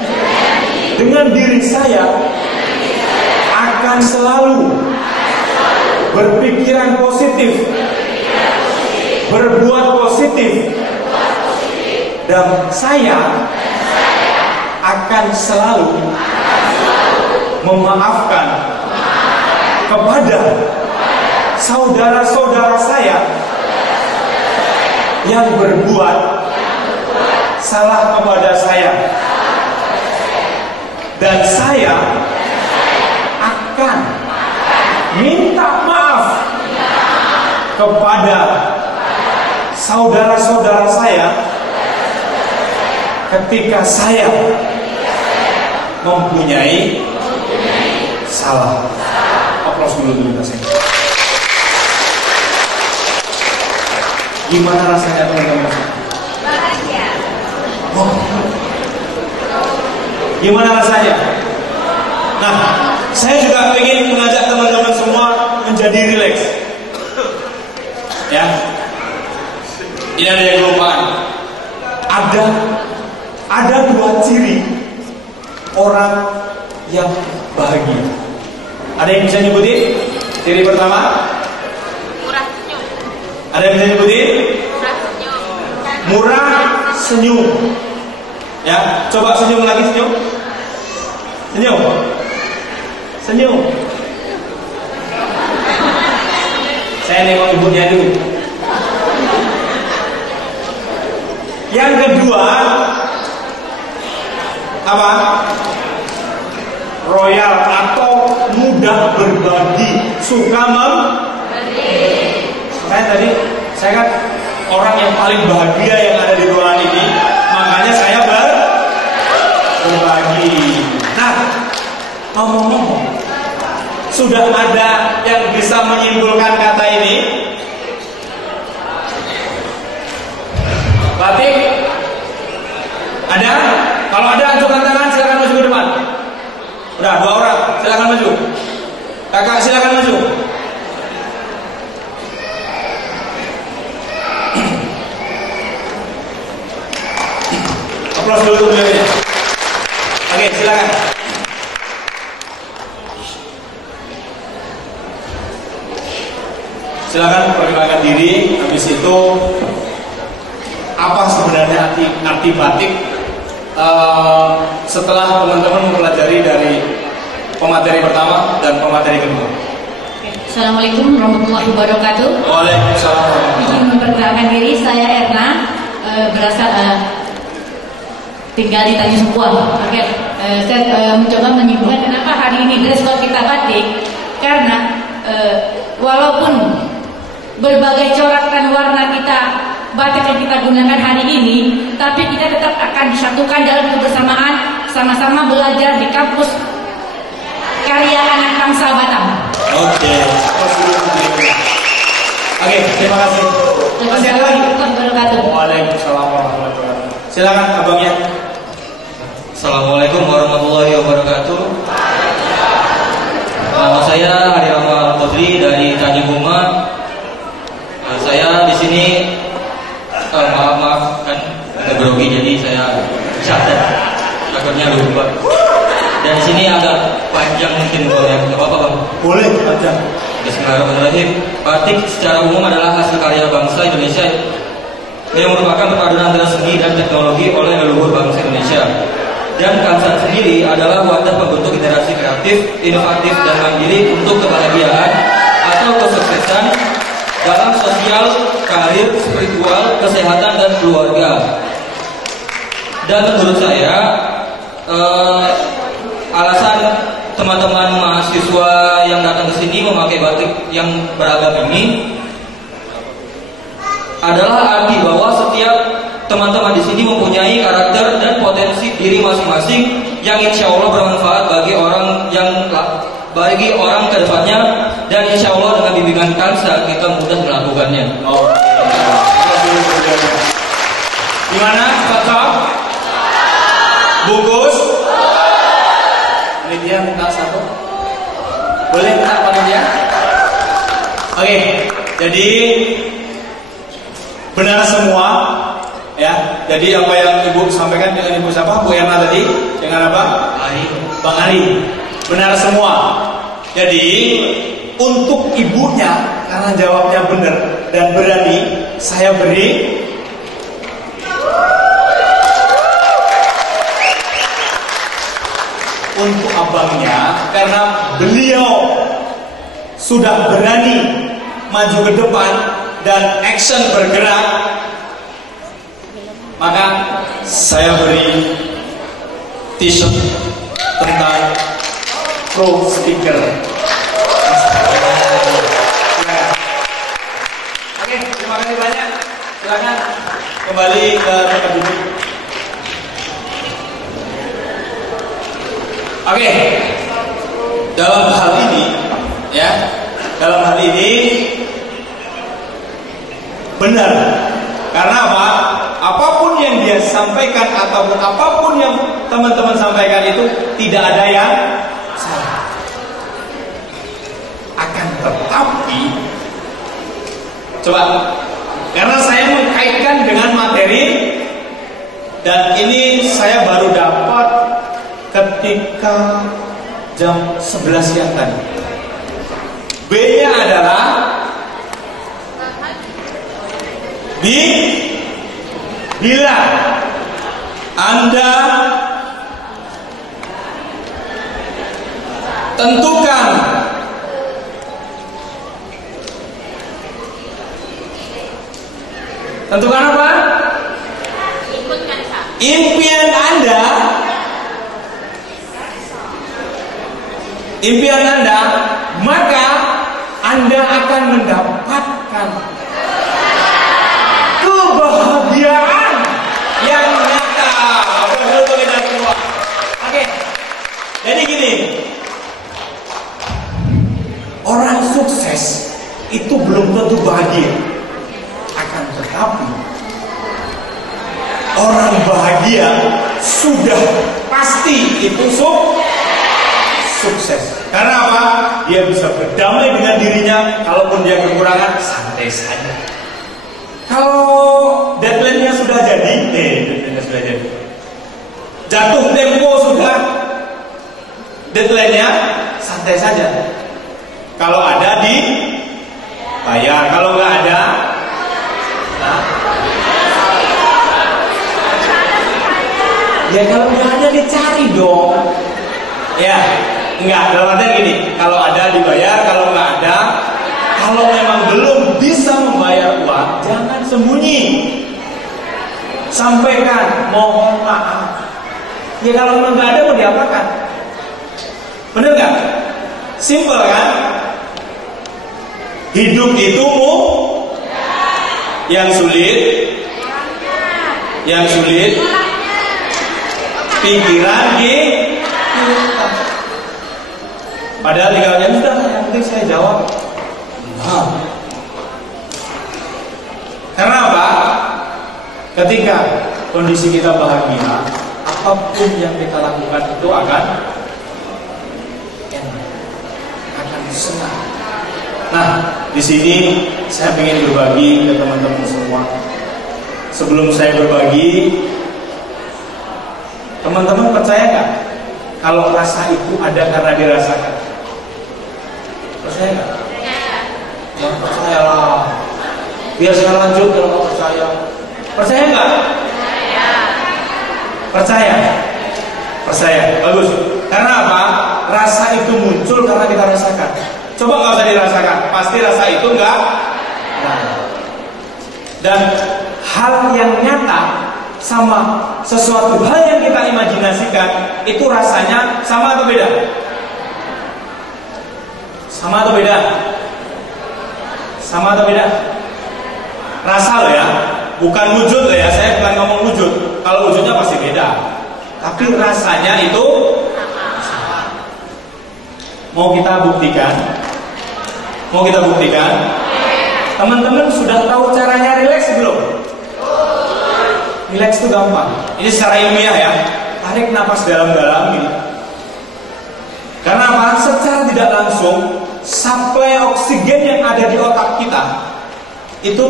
dengan diri saya akan selalu berpikiran positif, berbuat positif, Dan saya akan selalu memaafkan kepada saudara-saudara saya yang berbuat salah kepada saya. Dan saya akan minta maaf kepada saudara-saudara saya ketika saya mempunyai salah. Aplaus dulu saya. Gimana rasanya teman-teman? Bahagia. Gimana rasanya? Nah, saya juga ingin mengajak teman-teman semua menjadi rileks. Ya. Ini ada yang kelupaan. Ada dua ciri orang yang bahagia. Ada yang bisa nyebutin? Ciri pertama? Murah senyum. Ada yang bisa nyebutin? Murah senyum. Murah senyum. Ya, coba senyum lagi, senyum. Senyum. Senyum. Saya nengok ibunya dulu. Yang kedua, apa? Royal atau mudah berbagi, suka memberi. Saya kan orang yang paling bahagia yang ada di ruangan ini, makanya saya berbagi. Nah, ngomong-ngomong, sudah ada yang bisa menyimpulkan kata ini? Batik? Ada? Kalau ada, angkat tangan, silakan maju ke depan. Udah, 2 orang, silakan maju. Kakak, silakan maju. Aplaus dulu untuk beliaunya. Oke, silakan. Silakan perkenalkan diri. Habis itu apa sebenarnya arti batik setelah teman-teman mempelajari dari pemateri pertama dan pemateri kedua. Assalamualaikum warahmatullahi wabarakatuh. Waalaikumsalam. Izin memperkenalkan diri, saya Erna, berasal tinggal di Tanjung Sebuah. Oke, saya mencoba menyimpulkan kenapa hari ini dress code kita batik, karena walaupun berbagai corak dan warna kita batik yang kita gunakan hari ini, tapi kita tetap akan disatukan dalam kebersamaan, sama-sama belajar di kampus karya anak bangsa Batam. Oke, terima kasih. Masih ada lagi? Waalaikumsalam warahmatullahi wabarakatuh. Silakan abangnya. Assalamualaikum warahmatullahi wabarakatuh. Nama saya Hari Rama Putri dari Tanjung Bunga. Saya di sini maaf kan agak grogi, jadi saya catat takutnya lupa. Dan di sini agak panjang mungkin, boleh nggak apa-apa bang? Boleh panjang. Bismillahirrahmanirrahim. Batik secara umum adalah hasil karya bangsa Indonesia yang merupakan perpaduan antara seni dan teknologi oleh leluhur bangsa Indonesia. Dan Kamsat sendiri adalah wadah pembentuk generasi kreatif, inovatif, dan mandiri untuk kebahagiaan atau kesuksesan dalam sosial, karir, spiritual, kesehatan, dan keluarga. Dan menurut saya, alasan teman-teman mahasiswa yang datang ke sini memakai batik yang beragam ini adalah arti bahwa setiap teman-teman di sini mempunyai karakter dan potensi diri masing-masing yang insya Allah bermanfaat bagi orang kedepannya, dan insya Allah dengan bimbingan Kansa kita mudah melakukannya. Gimana? Cocok? Bungkus? Panitia minta satu. Boleh minta panitia? Oke, jadi benar semua. Ya, jadi apa yang Ibu sampaikan dengan Ibu siapa? Bu Erna tadi dengan apa? Bang Ali. Benar semua. Jadi untuk ibunya, karena jawabnya benar dan berani, saya beri untuk abangnya karena beliau sudah berani maju ke depan dan action bergerak, maka saya beri t-shirt tentang pro speaker. Oke, terima kasih banyak. Silakan kembali ke tempat duduk. Oke, dalam hal ini, ya, dalam hal ini benar. Karena apa? Apapun yang dia sampaikan ataupun apapun yang teman-teman sampaikan itu tidak ada yang salah. Akan tetapi, coba, karena saya mengkaitkan dengan materi dan ini saya baru dapat ketika jam 11 siang tadi. B-nya adalah bila Anda tentukan apa? Impian Anda, maka Anda akan mendapatkan kebahagiaan yang nyata. Oke, jadi gini, orang sukses itu belum tentu bahagia, akan tetapi orang bahagia sudah pasti itu sukses. Karena apa? Dia bisa berdamai dengan dirinya. Kalaupun dia kekurangan, santai saja. Kalau deadline-nya sudah jadi, jatuh tempo sudah, deadline-nya santai saja. Kalau ada dibayar, kalau nggak ada, ya kalau nggak ada dicari dong. Ya, enggak, dalam artian gini, kalau ada dibayar, kalau nggak ada, kalau memang belum bisa membayar uang, jangan sembunyi. Sampaikan, mohon maaf. Ya kalau memang nggak ada, mau diapakan? Bener nggak? Simple kan? Hidup itu yang sulit pikiran kita. Padahal tinggalnya sudah, yang penting saya jawab. Karena apa? Ketika kondisi kita bahagia, apapun yang kita lakukan itu akan enak, akan senang. Nah, di sini saya ingin berbagi ke teman-teman semua. Sebelum saya berbagi, teman-teman percaya nggak kalau rasa itu ada karena dirasakan? Percaya nggak? Ya percayalah. Biar saya lanjut kalau nggak percaya. Percaya nggak? Percaya. Bagus. Karena apa? Rasa itu muncul karena kita rasakan. Coba nggak usah dirasakan, pasti rasa itu nggak. Dan hal yang nyata sama sesuatu hal yang kita imajinasikan itu rasanya sama atau beda? Sama atau beda? Rasa loh ya, bukan wujud loh ya. Saya bukan ngomong wujud. Kalau wujudnya pasti beda, tapi rasanya itu sama. Mau kita buktikan? Teman-teman sudah tahu caranya rileks belum? Rileks itu gampang. Ini secara ilmiah ya. Tarik napas dalam-dalam gitu. Karena apa? Secara tidak langsung suplai oksigen yang ada di otak kita itu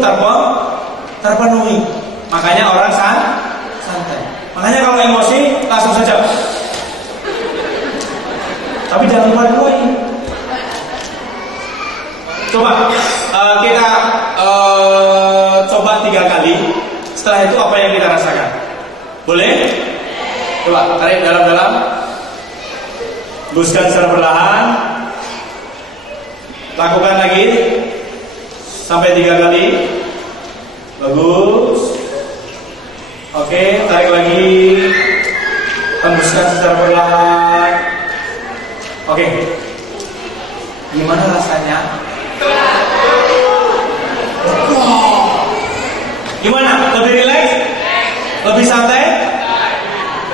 terpenuhi. Makanya orang santai. Makanya kalau emosi langsung saja. Tapi jangan lupa-lupain. Coba kita coba 3 kali. Setelah itu apa yang kita rasakan? Boleh? Coba tarik dalam-dalam. Hembuskan secara perlahan. Lakukan lagi sampai 3 kali. Bagus. Oke, tarik lagi. Hembuskan secara perlahan. Oke. Gimana rasanya? Gimana? Lebih rileks? Lebih santai?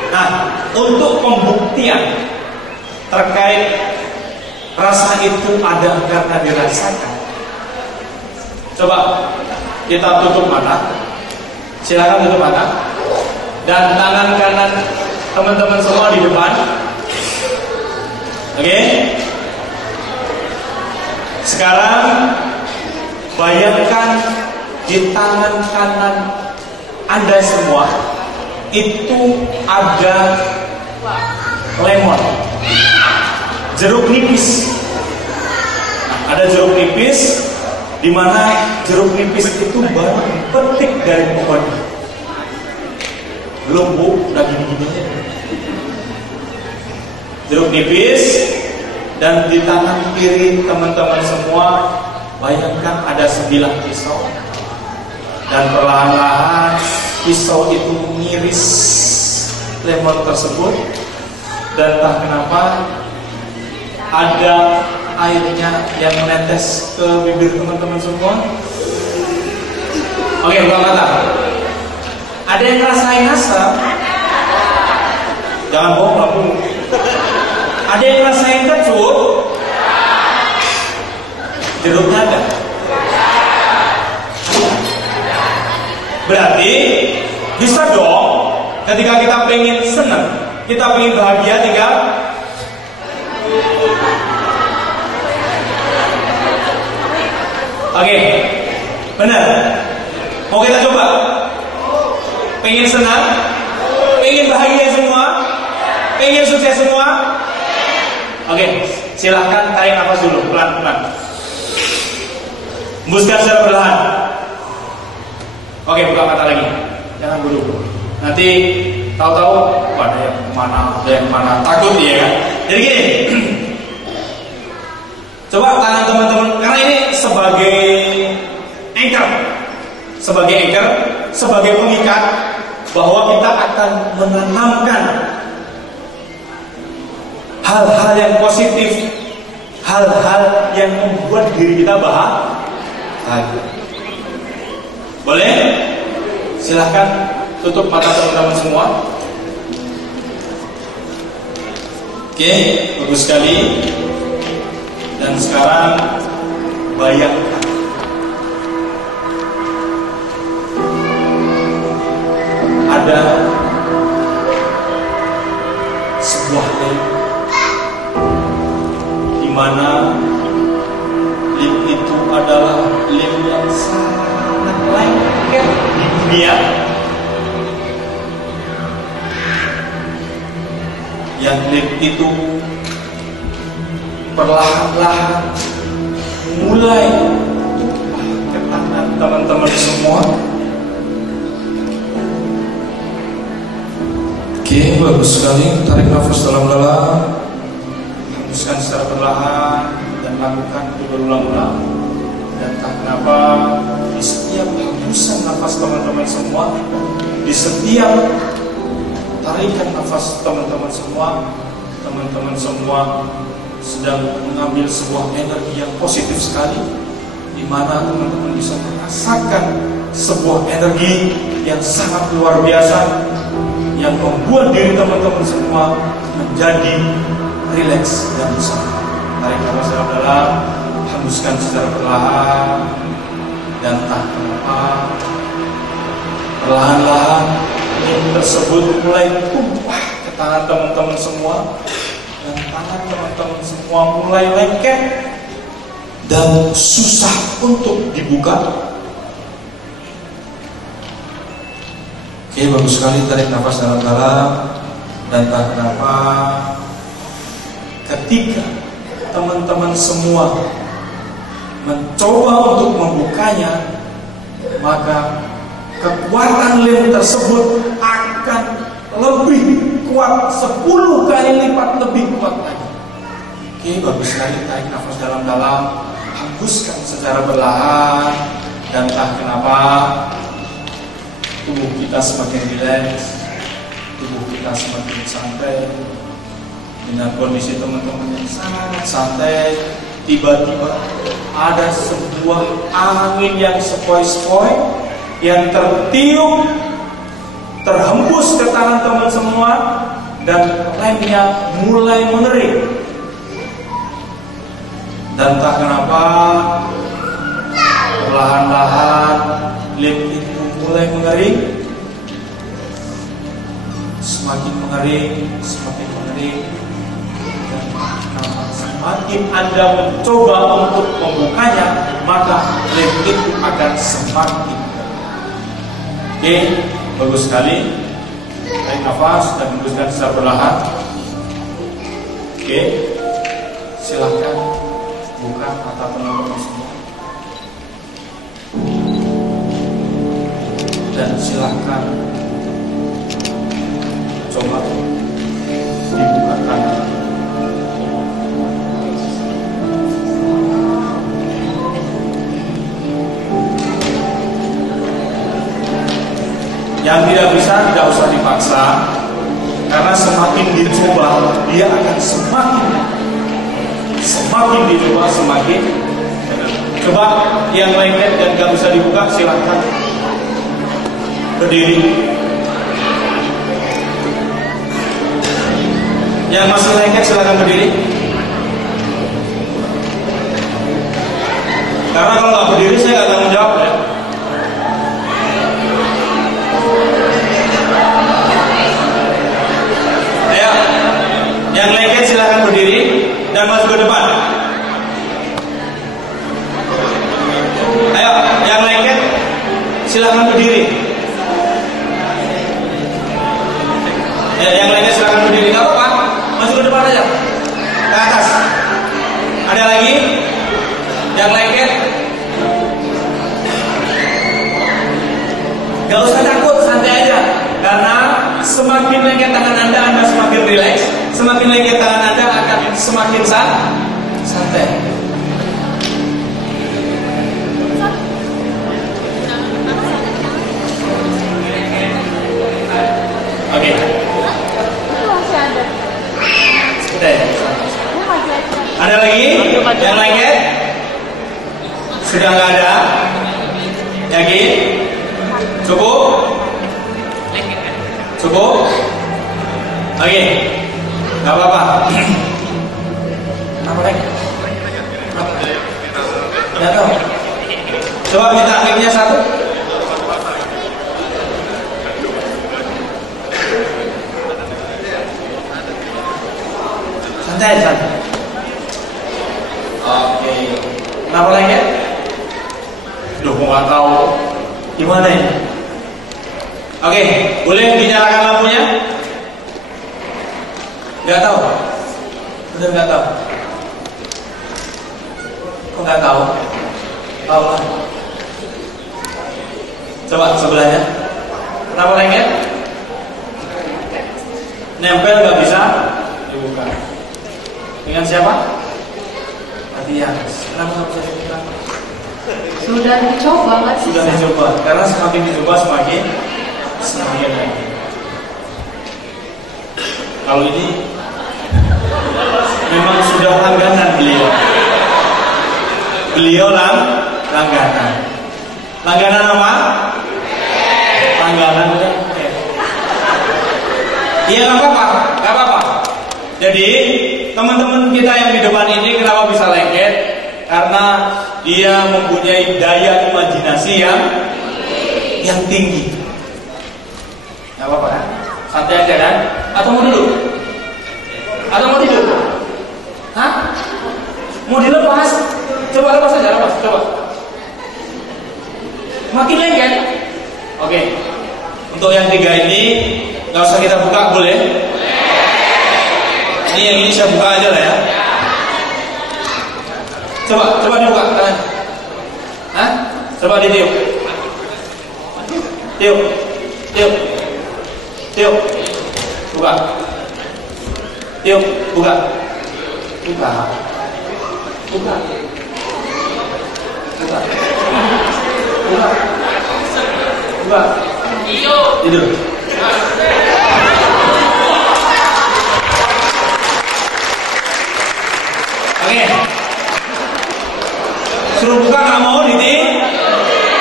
Nah, untuk pembuktian terkait rasa itu ada karena dirasakan, coba kita tutup mata. Silakan tutup mata. Dan tangan kanan teman-teman semua di depan. Oke? Sekarang bayangkan di tangan kanan Anda semua itu ada lemon, jeruk nipis. Ada jeruk nipis, di mana jeruk nipis itu baru petik dari pohon. Belum bu, udah gini-gini aja. Jeruk nipis, dan di tangan kiri teman-teman semua bayangkan ada 9 pisau. Dan perlahan-lahan pisau itu ngiris lemon tersebut. Dan tak kenapa ada airnya yang menetes ke bibir teman-teman semua. Oke, buka mata. Ada yang ngerasain asam? Jangan bohong lah bu. Ada yang ngerasain kecut? Jeruknya ada? Berarti bisa dong ketika kita pengen senang, kita pengen bahagia, tinggal oke, benar. Mau kita coba? Pengen senang? Pengen bahagia semua? Pengen sukses semua? Oke, silahkan tarik nafas dulu, pelan-pelan. Hembuskan secara perlahan. Oke, buka mata lagi. Jangan buru-buru. Nanti tahu-tahu ada yang mana, takut ya kan? Jadi gini. Coba tangan teman-teman, karena ini sebagai anchor, sebagai pengikat bahwa kita akan menanamkan hal-hal yang positif, hal-hal yang membuat diri kita bahagia. Boleh? Silahkan tutup mata teman-teman semua. Oke, bagus sekali. Dan sekarang bayangkan ada sebuah lem di mana lem itu adalah lem yang sangat lengket di dunia, yang lem itu perlahan-lahan mulai ke tangan teman-teman semua. Oke, bagus sekali. Tarik nafas dalam-dalam, hembuskan secara perlahan, dan lakukan itu berulang-ulang. Dan tak kenapa di setiap hembusan nafas teman-teman semua, di setiap tarikan nafas teman-teman semua sedang mengambil sebuah energi yang positif sekali, di mana teman-teman bisa merasakan sebuah energi yang sangat luar biasa, yang membuat diri teman-teman semua menjadi rileks dan bisa. Tarik nafas dalam, hembuskan secara perlahan, dan tak kenapa perlahan-lahan lem tersebut mulai tumpah ke tangan teman-teman semua. Dan tangan teman-teman semua mulai lengket dan susah untuk dibuka. Oke, bagus sekali. Tarik nafas dalam-dalam, dan tak kenapa ketika teman-teman semua mencoba untuk membukanya, maka kekuatan lem tersebut akan lebih kuat, 10 kali lipat lebih kuat lagi. Oke, bagus sekali. Tarik nafas dalam-dalam, hembuskan secara perlahan, dan entah kenapa tubuh kita semakin rileks, tubuh kita semakin santai. Dengan kondisi teman-teman yang sangat santai, tiba-tiba ada sebuah angin yang sepoi-sepoi yang tertiup, terhembus ke tangan teman semua, dan lemnya mulai mengering. Dan tak kenapa perlahan-lahan lem itu mulai mengering, semakin mengering, semakin mengering. Dan kenapa semakin Anda mencoba untuk membukanya, maka lem itu akan semakin. Oke, bagus sekali. Tarik nafas dan hembuskan secara perlahan. Oke, silahkan buka mata teman-teman semua, dan silahkan coba dibukakan. Yang tidak bisa, tidak usah dipaksa, karena semakin dicoba dia akan semakin dicoba semakin. Coba yang lengket dan gak bisa dibuka, silahkan berdiri. Yang masih lengket silahkan berdiri. Karena kalau nggak berdiri saya nggak tanggung jawab ya. Ayo, yang lengket silahkan berdiri dan maju ke depan. Ayo, yang lengket silahkan berdiri. Ya, yang lengket silahkan berdiri. Gak apa-apa, maju ke depan aja, ke atas. Ada lagi? Yang lengket, gak usah takut, santai aja. Karena semakin lengket tangan Anda semakin rileks. Semakin lengket tangan Anda akan semakin santai. Oke. Sudah ya? Ada lagi? Yang lengket? Sudah nggak ada? Yakin? Cukup? Cukup? Oke. Gak apa-apa. Apa lagi? Gak tahu. Coba minta mic-nya satu. Santai. Oke. Kenapa lagi? Duh, mau nggak tahu. Gimana ya? Oke, boleh dinyalakan lampunya? Gak tahu. Udah gak tahu. Kok gak tahu? Tahu lah. Coba sebelahnya. Kenapa lengket? Nempel gak bisa dibuka. Dengan siapa? Hadiah. Kenapa gak bisa dibuka? Sudah dicoba nggak sih? Sudah dicoba. Karena semakin dicoba semakin lagi. Kalau ini memang sudah langganan beliau. Beliau langganan. Langganan apa? Langganan. Iya, nggak apa-apa. Jadi teman-teman kita yang di depan ini kenapa bisa lengket? Karena dia mempunyai daya imajinasi yang tinggi. Gak apa-apa kan? Santai aja kan? Atau mau duduk? Hah? Mau dilepas? Coba lepas aja, coba. Makin lengket. Oke. Untuk yang 3 ini gak usah kita buka, boleh? Ini yang ini saya buka aja lah ya. Coba dibuka. Hah? Coba ditiup. Tiup. Buka. Tiup, buka. Buka. Buka. Buka. Buka. Buka. Tidur. Oke. Suruh buka nggak mau,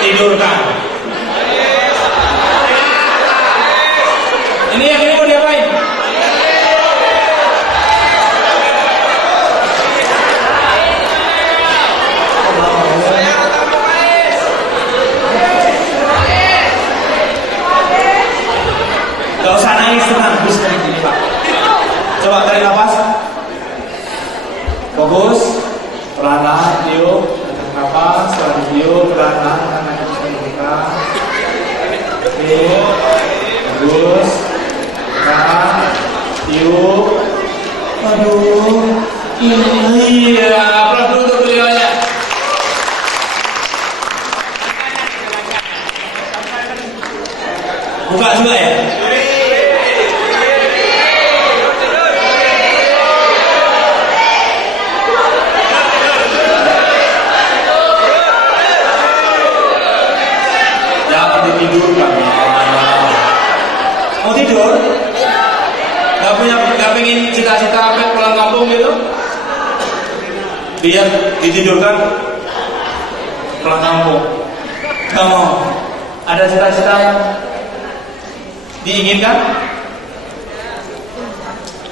tidurkan. Ini yang ini mau diapain? Gak usah nangis, tenang, bisa dari sini Pak. Coba tarik nafas. Fokus, perlahan-lahan, tiup, tarik nafas, setelah tiup, perlahan-lahan, tangan bisa dibuka. Tiup, bagus, buka, tiup. Aduh, iya, aplaus dulu untuk beliaunya. Buka juga ya. Tidur kan? Mau tidur? Gak pengen cita-cita apa pulang kampung gitu? Biar ditidurkan pulang kampung. Gak mau? Ada cita-cita yang diinginkan?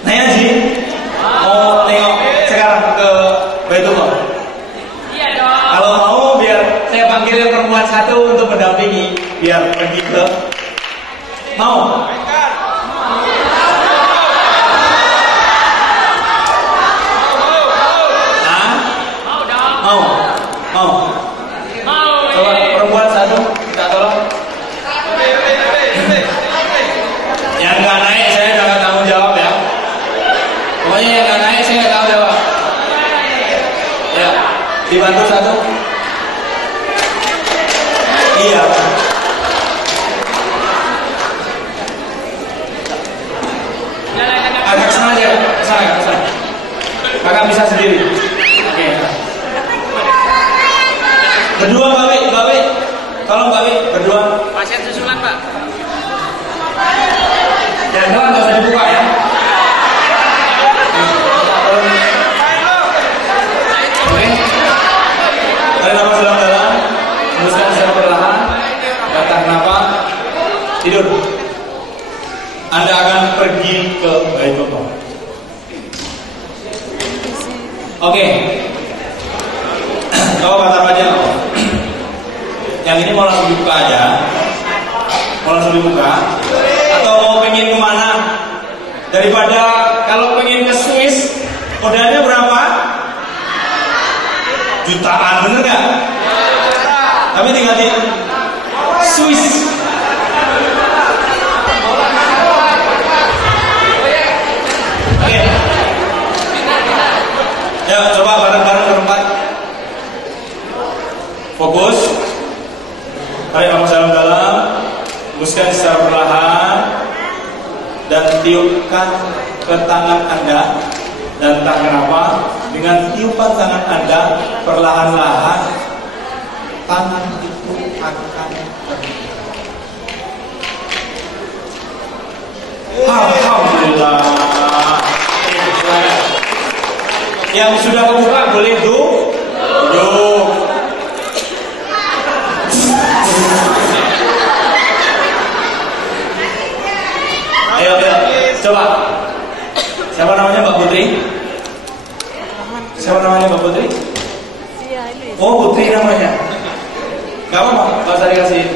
Nanya sih, mau tengok sekarang ke Baitullah? Iya dong. Kalau mau biar saya panggil yang perempuan satu untuk mendampingi, biar pergi ke mau. Mau. Coba perempuan satu, minta tolong. Yang nggak naik saya nggak tanggung jawab ya. Pokoknya yang nggak naik saya nggak tanggung jawab. Ya, dibantu satu. Iya. Agak sana aja, sana. Kakak bisa sendiri. Oke. Berdua Babe, tolong Babe, berdua. Pasien susulan Pak. Jangan nggak usah dibuka ya. Oke. Tarik nafas dalam-dalam, hembuskan secara perlahan, tarik nafas, tidur. Anda akan pergi ke Baitullah. Oke. Kau kata aja. Yang ini mau langsung dibuka aja. Mau langsung dibuka. Atau mau pengen kemana? Daripada kalau pengen ke Swiss, modalnya berapa? Jutaan, bener nggak? Tapi tinggal di Swiss. Oke. Ya, coba bareng-bareng berempat. Fokus. Tarik nafas dalam-dalam, hembuskan secara perlahan, dan tiupkan ke tangan Anda. Dan tak kenapa, dengan tiupan tangan Anda perlahan-lahan, tangan itu akan pergi. Alhamdulillah. Yang sudah kebuka boleh duduk. Ayo, coba. Siapa namanya Mbak Putri? Siapa namanya Mbak Putri? Oh, Putri namanya. Gak apa-apa, gak usah dikasih.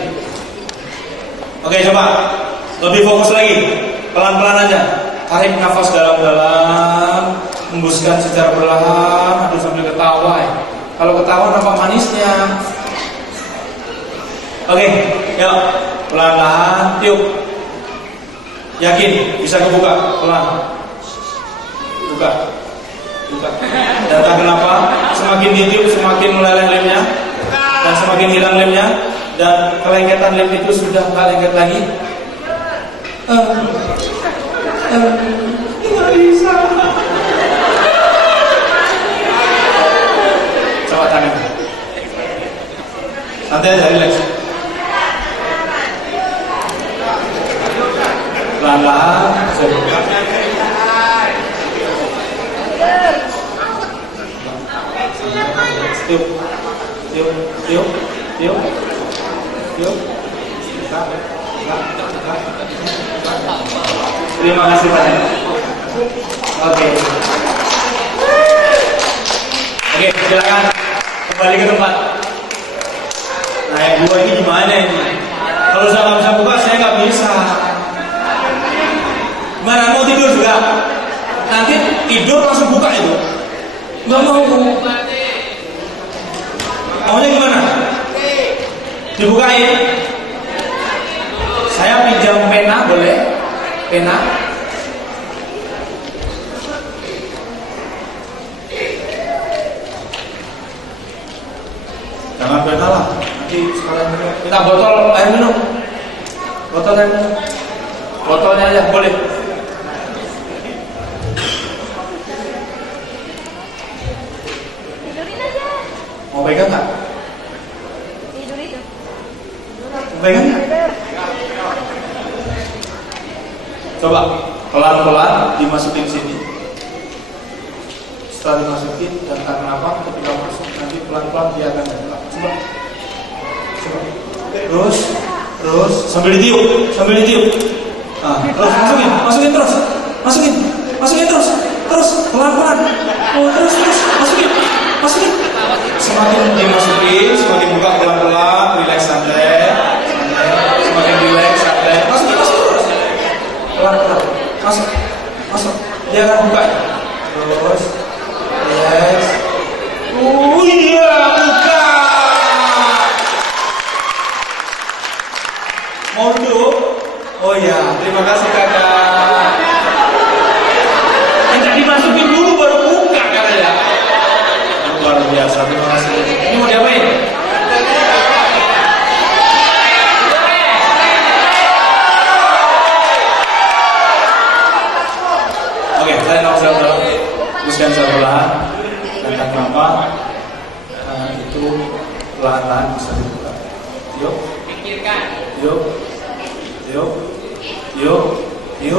Oke, coba. Lebih fokus lagi. Pelan-pelan aja. Tarik nafas dalam-dalam, hembuskan secara perlahan, harus sambil ketawa ya. Kalau ketawa nampak manisnya. Oke, yuk. Pelan-pelan, tiup. Yakin bisa kebuka, pelan. Buka. Dan tak kenapa, semakin ditiup semakin meleleh lemnya, dan semakin hilang lemnya, dan kelengketan lem itu sudah tak lengket lagi. Nggak bisa. Santai aja, relax. Pelan-pelan, saya buka. Tiup. Terima kasih banyak. Oke, silakan kembali ke tempat. Nah, yang dua ini gimana ini? Kalau saya nggak bisa buka, saya nggak bisa. Gimana, mau tidur juga? Nanti tidur langsung buka itu? Nggak mau. Maunya gimana? Dibukain. Saya pinjam pena, boleh? Pena. Jangan pena lah. Nanti sekalian minta botol air minum. Botol air minum. Botolnya aja, boleh. Mau pegang nggak? Pegang nggak? Coba pelan-pelan dimasukin sini. Setelah dimasukin dan karena apa? Ketika masuk nanti pelan-pelan dia akan buka. Coba. Terus sambil ditiup. Nah, terus masukin terus. Masukin terus pelan-pelan. Terus masukin. Semakin dimasukin, semakin buka pelan-pelan, relax santai. Semakin relax santai. Masukin terus. Pelan-pelan. Masuk. Dia akan buka. Terus relax. Iya, buka. Mau duduk? Oh ya, terima kasih kakak. Minta dimasukin dulu baru buka katanya. Luar biasa, terima kasih. Ini mau diapain? Oke, saya mau coba teruskan perlahan dan tanpa itu perlahan bisa dibuka. Yuk. Dia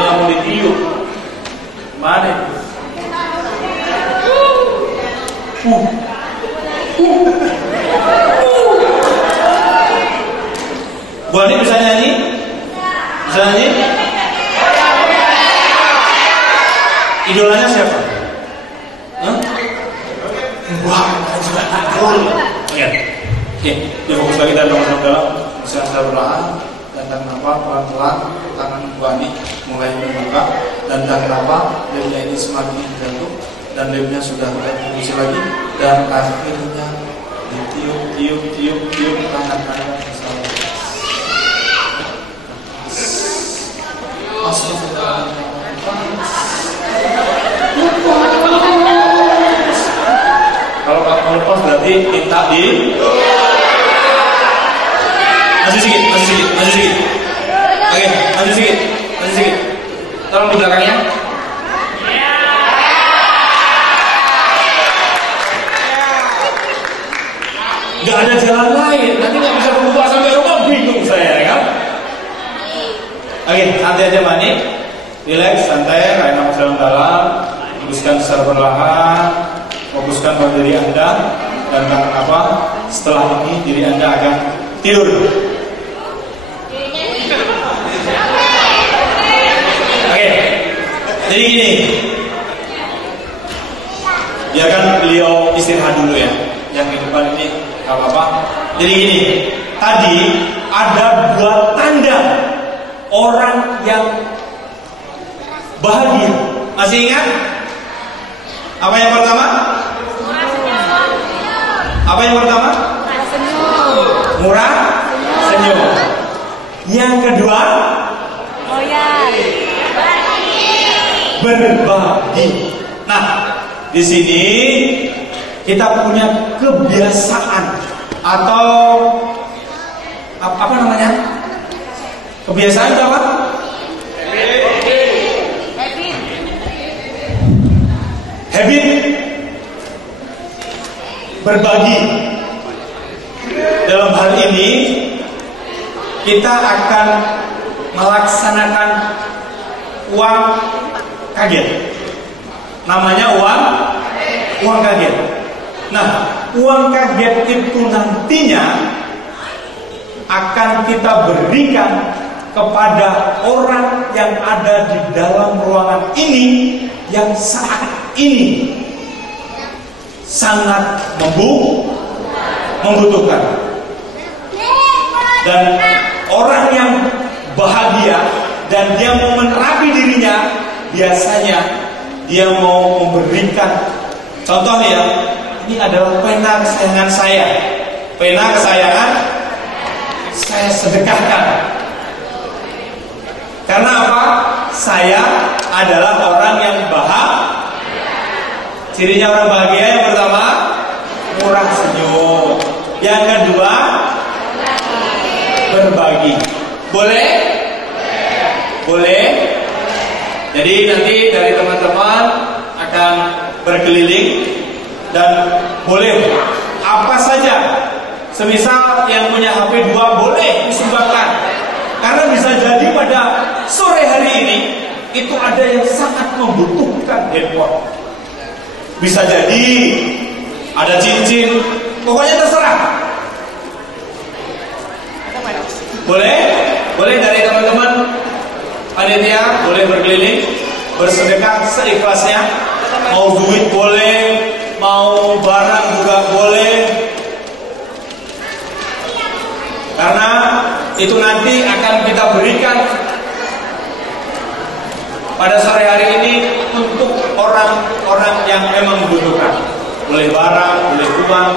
nggak mau ditiup. Mana? Bu Ani bisa nyanyi? Idolanya siapa? Wah, Oke, difokus lagi dari dalam. Bisa secara perlahan dan tahan nafas pelan-pelan. Tangan Bu Ani mulai membuka dan tahan nafas. Lemnya ini semakin jatuh dan lemnya sudah berfungsi lagi dan akhirnya ditiup tangan kanan bersama. Masuk ke dalam. Kalau lepas berarti minta di. Masih sedikit. Oke, masih sedikit. Tolong di belakangnya. Gak ada jalan lain. Nanti nggak bisa berbuka sampai rumah, bingung saya kan. Oke, santai aja Mani. Relax, santai, tarik nafas dalam. Hembuskan secara perlahan. Fokuskan pada diri Anda dan karena apa? Setelah ini diri Anda akan tidur. Oke, jadi gini, biarkan beliau istirahat dulu ya. Yang di depan ini gak apa-apa. Jadi gini, tadi ada 2 tanda orang yang bahagia. Masih ingat? Apa yang pertama? Apa yang pertama? Murah senyum. Yang kedua? Berbagi. Nah, di sini kita punya kebiasaan atau apa namanya? Kebiasaan itu apa? Habit berbagi. Dalam hal ini kita akan melaksanakan uang kaget. Namanya uang kaget. Nah, uang kaget itu nantinya akan kita berikan kepada orang yang ada di dalam ruangan ini yang saat ini sangat membutuhkan. Dan orang yang bahagia dan dia mau menerapi dirinya, biasanya dia mau memberikan. Contoh ya, ini adalah pena kesayangan saya. Pena kesayangan saya sedekahkan. Karena apa? Saya adalah orang yang bahagia. Cirinya orang bahagia yang pertama, murah senyum. Yang kedua, berbagi. Boleh? Boleh. Jadi nanti dari teman-teman akan berkeliling dan boleh apa saja. Semisal yang punya HP 2 boleh disumbangkan. Karena bisa jadi pada sore hari ini itu ada yang sangat membutuhkan handphone. Bisa jadi ada cincin, pokoknya terserah. Boleh? Boleh dari teman-teman panitia, boleh berkeliling, bersedekah seikhlasnya. Mau duit boleh, mau barang juga boleh. Karena itu nanti akan kita berikan pada sore hari ini untuk orang-orang yang memang membutuhkan. Boleh barang, boleh uang.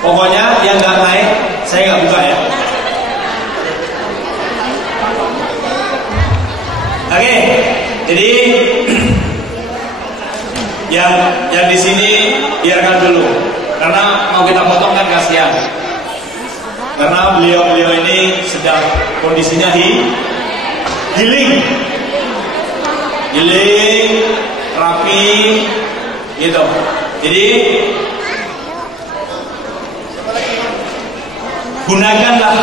Pokoknya yang nggak naik, saya nggak buka ya. Oke, jadi yang di sini biarkan dulu, karena mau kita potong kan kasihan. Karena beliau ini sedang kondisinya healing, rapi, gitu. Jadi gunakanlah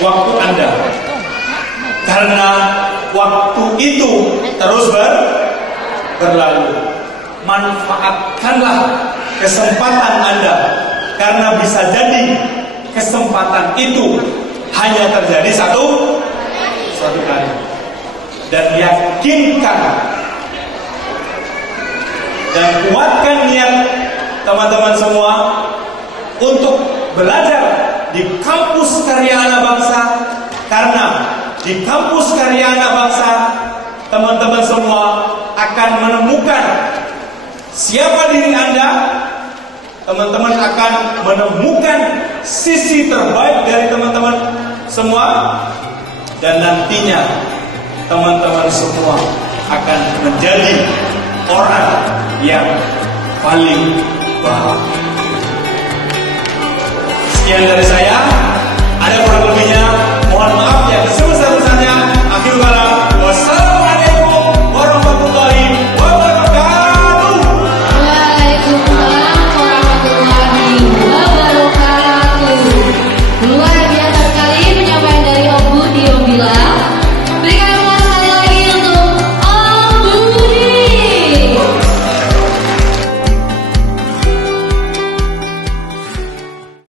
waktu Anda, karena waktu itu terus berlalu. Manfaatkanlah kesempatan Anda, karena bisa jadi kesempatan itu hanya terjadi satu kali. Dan yakinkan dan kuatkan niat teman-teman semua untuk belajar di kampus Karya Anak Bangsa, karena di kampus Karya Anak Bangsa teman-teman semua akan menemukan siapa diri Anda. Teman-teman akan menemukan sisi terbaik dari teman-teman semua, dan nantinya teman-teman semua akan menjadi orang yang paling bahagia. Sekian dari saya, ada kurang lebihnya